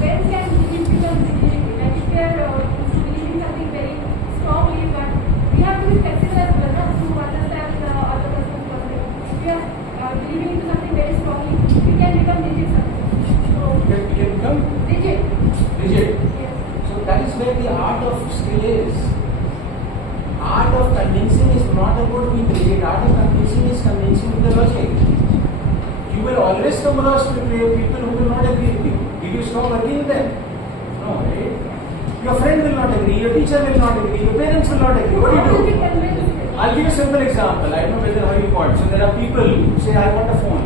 when can belief become rigidity? Like if we are believing something very strongly, but we have to be flexible as well, not to understand the other person's perspective. If we are believing into something very strongly, we can become rigid sometimes. So We can become rigid. rigid. Yes. So that is where the art of skill is. Art of convincing is not about being rigid. Art of convincing is convincing with the logic. You will always come across people who will not agree with you. Will you stop agreeing with them? No, right? Your friend will not agree, your teacher will not agree, your parents will not agree. What do How will we you do? convince? I'll give you a simple example. I don't know whether how you got. So there are people who say, I want a phone.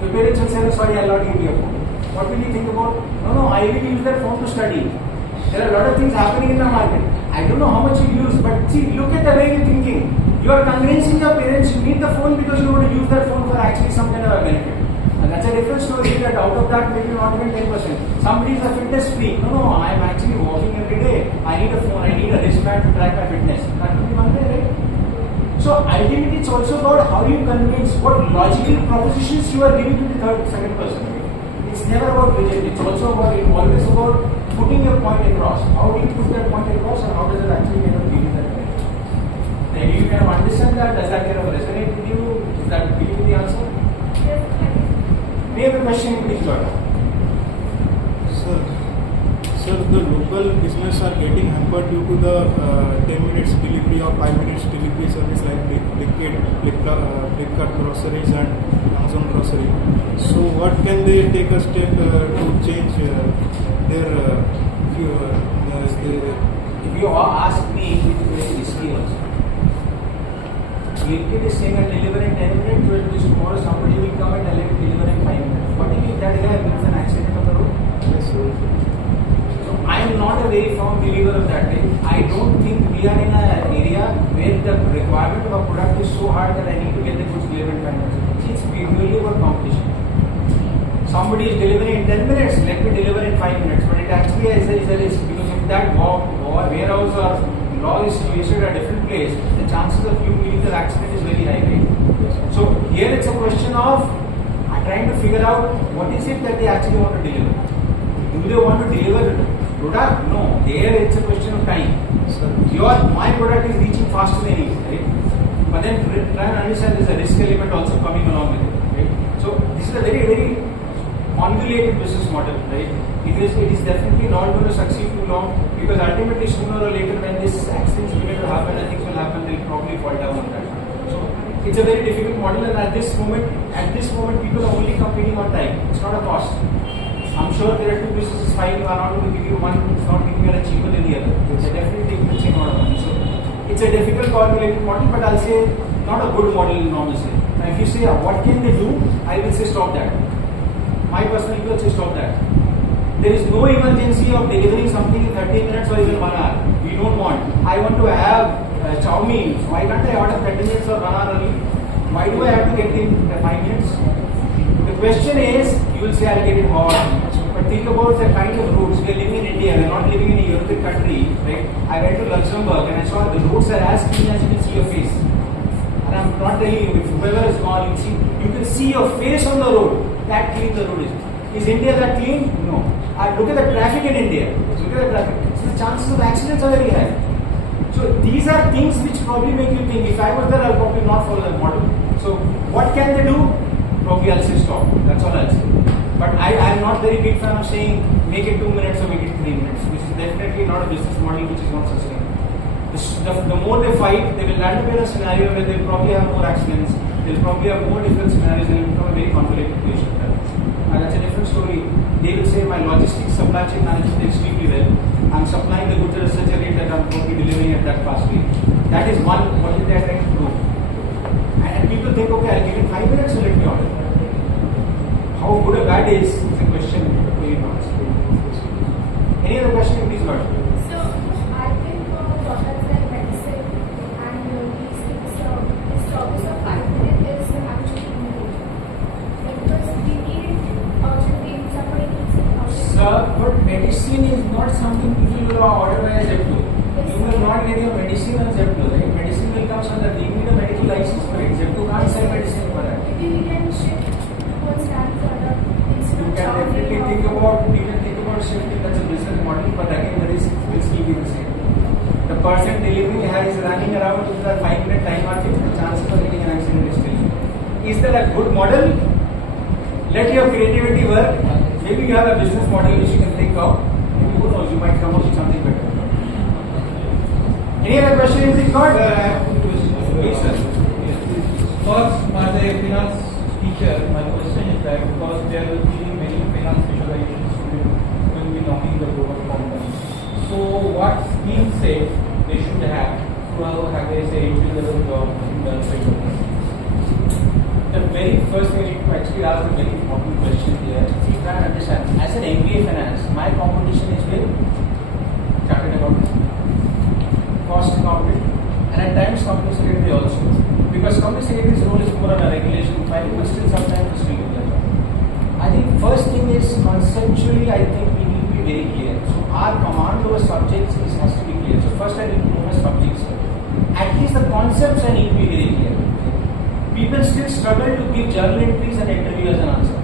The parents will say, no, sorry, I'll not give you a phone. What will you think about? No, I will use that phone to study. There are a lot of things happening in the market. I don't know how much you use, but see, look at the way you're thinking. You are convincing your parents you need the phone because you want to use that phone for actually some kind of a benefit. And that's a different story that out of that maybe not even 10%. Somebody is a fitness freak. No, I'm actually walking every day. I need a phone, I need a wristband to track my fitness. That could be one way, right? So ultimately it's also about how you convince, what logical propositions you are giving to the second person. It's never about rigid. It's also about, it's always about putting your point across. How do you put that point across and how does it actually kind of give you that benefit? Then you kind of understand that, does that kind of resonate with you? Does that give you the answer? Yes, I think. Maybe a question please got. Sir, the local business are getting hampered due to the 10 minutes delivery or 5 minutes delivery service like Flipkart groceries and Amazon grocery. So what can they take a step to change their If you ask me, it is very risky also. Blinkit is saying I'll deliver in 10 minutes, but this tomorrow somebody will come and I'll deliver in 5 minutes. What if that guy meets an accident on the road? So I am not a very firm believer of that. I don't think we are in an area where the requirement of a product is so hard that I need to get the goods delivered in 5 minutes. It's purely about competition. Somebody is delivering in 10 minutes, let me deliver in 5 minutes. But it actually is a risk because if that warehouse or log is situated at a different place, the chances of you meeting the accident is very high. Right? So here it's a question of trying to figure out what is it that they actually want to deliver. Do they want to deliver product? No. There it's a question of time. My product is reaching faster than you, right? But then try and understand there's a risk element also coming along with it. Right? So this is a very, very convoluted business model, right? It is definitely not going to succeed too long because ultimately sooner or later when this accidents begin to happen and things will happen, they'll probably fall down on that. So it's a very difficult model and at this moment people are only competing on time. It's not a cost. I'm sure there are two businesses fighting, are not going to give you one, it's not giving you a cheaper than the other. They're definitely taking the same amount of money. So it's a difficult calculated model, but I'll say not a good model in normal sense. Now if you say what can they do, I will say stop that. My personal view will say stop that. There is no emergency of delivering something in 30 minutes or even 1 hour. We don't want. I want to have chow mein. Why can't I order 30 minutes or 1 hour early? Why do I have to get it in 5 minutes? The question is, you will say I'll get it hot. But think about the kind of roads. We are living in India, we are not living in a European country. Right? I went to Luxembourg and I saw the roads are as clean as you can see your face. And I'm not telling you, if whoever is gone, you can see your face on the road. That clean the road is. Is India that clean? No. Look at the traffic in India. Look at the traffic. So the chances of accidents are very high. So these are things which probably make you think, if I was there, I'll probably not follow that model. So what can they do? Probably I'll say stop. That's all I'll say. But I am not very big fan of saying make it 2 minutes or make it 3 minutes. This is definitely not a business model which is not sustainable. The more they fight, they will land up in a scenario where they'll probably have more accidents. They'll probably have more different scenarios and it will become a very complicated situation. And that's a different story. They will say my logistics supply chain manages extremely well. I'm supplying the goods at such a rate that I'm probably delivering at that fast rate. That is one, what is they are trying to do. And people think, okay, I'll give it 5 minutes to let me order. How good or bad is a question very much. Any other question, please go ahead. So, I think for products like medicine and these things, this service of 5 minutes is actually needed. Because we need it urgently, somebody needs it urgently. Sir, but medicine is not something people will order by a Zepto. is that a good model? Let your creativity work. Maybe you have a business model which you can think of. Maybe who knows, you might come up with something better. Any other question you think got? Sir, I have two questions. Please, sir. First, as a finance teacher, my question is that because there will be many finance visualization students who will be knocking the door of companies. So, what skill set they should have to have a say entry-level job in the sector? The very first thing you need to actually ask a very important question here. You try to understand. As an MBA finance, my competition is with chartered accountant, cost accountant, and at times company secretary also. Because company secretary's role is more on a regulation filing, but still sometimes it's still good. I think first thing is conceptually, I think we need to be very clear. So our command over subjects has to be clear. So first I need to know my subjects. At least the concepts I need to be very clear. People still struggle to give journal entries and interview as an answer.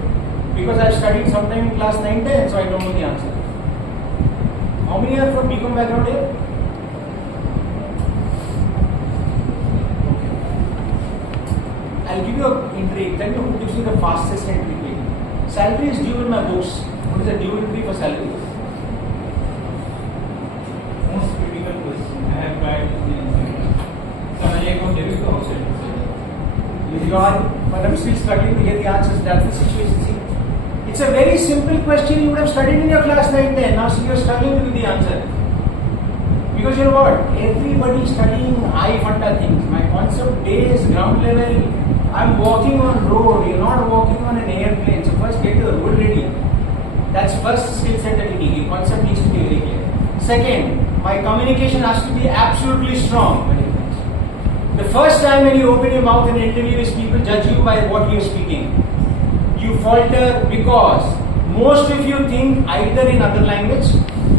Because I've studied sometime in class 9-10, so I don't know the answer. How many are from BCom background here? I'll give you an entry. Tell me who gives me the fastest entry quick. Salary is due in my books. What is the due entry for salary? Most critical question. I have tried in the so I account debit to outside. You are, but I'm still struggling to get the answers. That's the situation. See, it's a very simple question you would have studied in your class 9-10. Now, see, you're struggling to give the answer. Because you know what? Everybody is studying high funda things. My concept base, ground level. I'm walking on road. You're not walking on an airplane. So first get your road ready. That's first skill set that you need. Your concept needs to be very clear. Second, my communication has to be absolutely strong. The first time when you open your mouth in an interview is people judge you by what you're speaking. You falter because most of you think either in other language,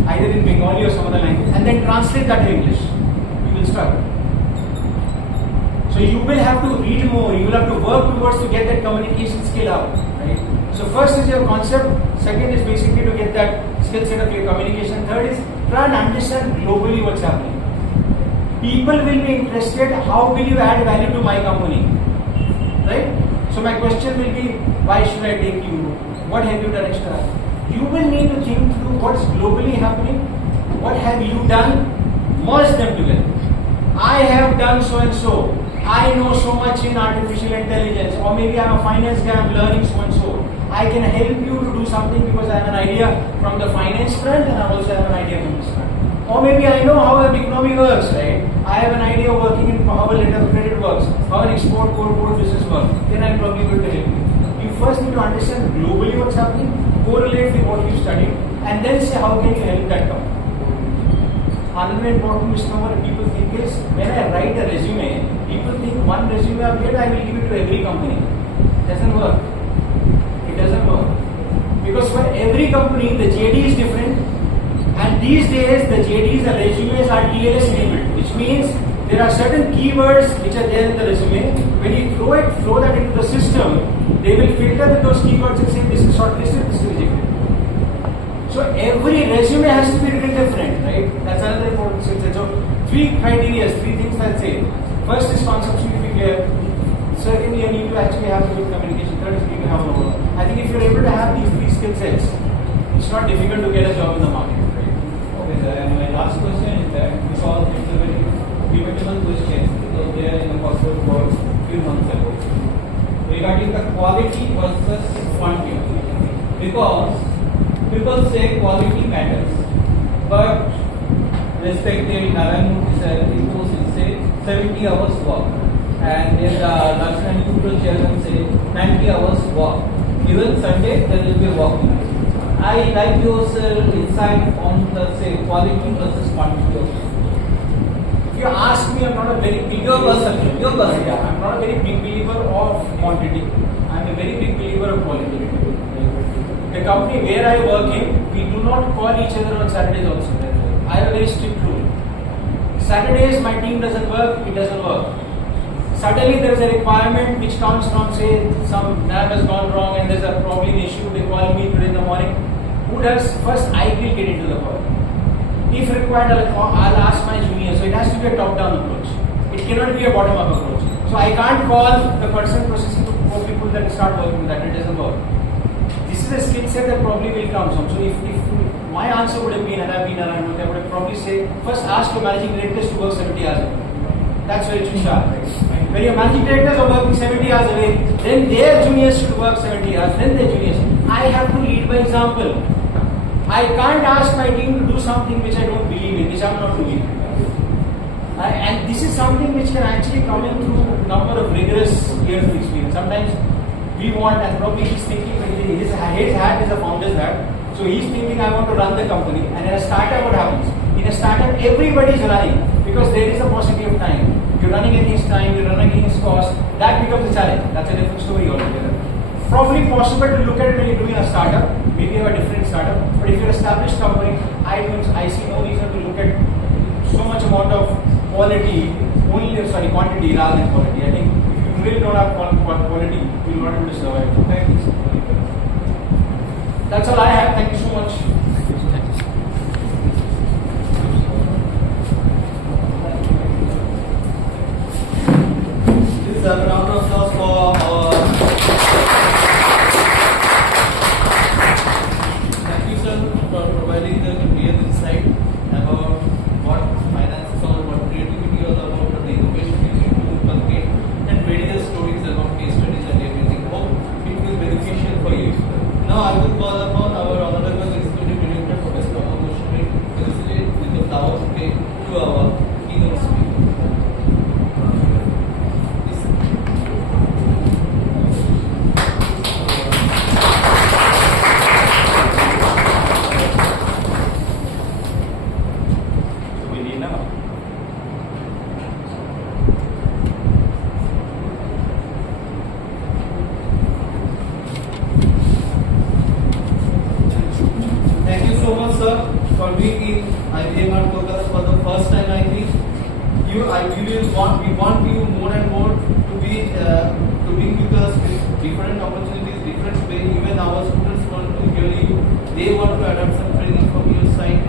either in Bengali or some other language, and then translate that to English. You will struggle. So you will have to read more, you will have to work towards to get that communication skill out. Right? So first is your concept, second is basically to get that skill set of your communication, third is try and understand globally what's happening. People will be interested, how will you add value to my company? Right? So my question will be, why should I take you? What have you done extra? You will need to think through what's globally happening, what have you done, merge them together. I have done so and so. I know so much in artificial intelligence, or maybe I'm a finance guy, I'm learning so and so. I can help you to do something because I have an idea from the finance front and I also have an idea from this front. Or maybe I know how an economy works, right? I have an idea of working in how a letter of credit works, how an export code business works. Then I'm probably going to help you. You first need to understand globally what's happening, correlate with what you studied, and then say how can you help that company. Another important misnomer people think is when I write a resume, people think one resume I've made, I will give it to every company. It doesn't work. It doesn't work. Because for every company, the JD is different. And these days, the JDs and resumes are TLS enabled, which means there are certain keywords which are there in the resume. When you throw that into the system, they will filter with those keywords and say this is shortlisted, this is rejected. So every resume has to be written different, right? That's another important skill set. So three criteria, three things that say. First is concepts need to be clear. Second, you need to actually have good communication. Third is you need to have a know. I think if you're able to have these three skill sets, it's not difficult to get a job in the market. Okay, sir. And my last question is that because it's a very debatable question, because there in the corporate world few months ago, regarding the quality versus quantity. Because people say quality matters, but respected Narayan Murthy sir in post say 70 hours work, and then the National Institute chairman say 90 hours work. Even Sunday there will be working. I like your insight on the say quality versus quantity. If you ask me, I'm not a very big I'm not a very big believer of quantity. I'm a very big believer of quality. The company where I work in, we do not call each other on Saturdays also. I have a very strict rule. Saturdays my team doesn't work, it doesn't work. Suddenly there is a requirement which comes from say some lab has gone wrong and there's a probably an issue, they call me today in the morning. Who does? First I will get into the call. If required, I'll ask my junior. So it has to be a top-down approach. It It cannot be a bottom-up approach. So I can't call the person processing to 4 people that start working with that. It doesn't work. This is a skill set that probably will come some. So if my answer would have been, had I been around, I would have probably say, first ask your managing directors to work 70 hours a week. That's where it should start. When your managing directors are working 70 hours a week, then their juniors should work 70 hours, then their juniors. I have to lead by example. I can't ask my team to do something which I don't believe in, which I'm not doing. And this is something which can actually come in through a number of rigorous years of experience. Sometimes we want, and probably he's thinking, his hat is a founder's hat. So he's thinking, I want to run the company. And in a startup, what happens? In a startup, everybody is running because there is a paucity of time. You're running against time, you're running against cost. That becomes a challenge. That's a different story altogether. Probably possible to look at it when you're doing a startup. Maybe you have a different startup. But if you're an established company, I see no reason to look at so much amount of quantity rather than quality. I think if you really don't have quality, you will not be able to survive. Thank you. That's all I have. Thank you so much. Please have a round of applause for our. Thank you, sir, for providing the real insight about what finance is all about, creativity is all about, the innovation you need to inculcate, and various stories about case studies and everything. Hope it will be beneficial for you. Now I will call upon our Honorable Executive Director, Professor Amol Goswami, to proceed with the flower bouquet to our keynote speaker. Thank you so much, sir, for being in IBM and Kolkata for the first time. I think we want you more and more to be with us with different opportunities, different way. Even our students want to hear you. They want to adapt some training from your side.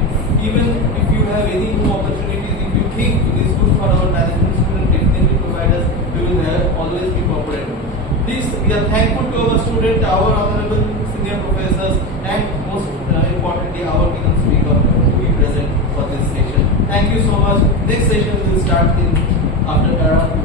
Even if you have any new opportunities, if you think it is good for our management students, definitely provide us. We will always be cooperative. This we are thankful to our students, our honorable senior professors, and most importantly, our keynote speaker to be present for this session. Thank you so much. Next session will start in after around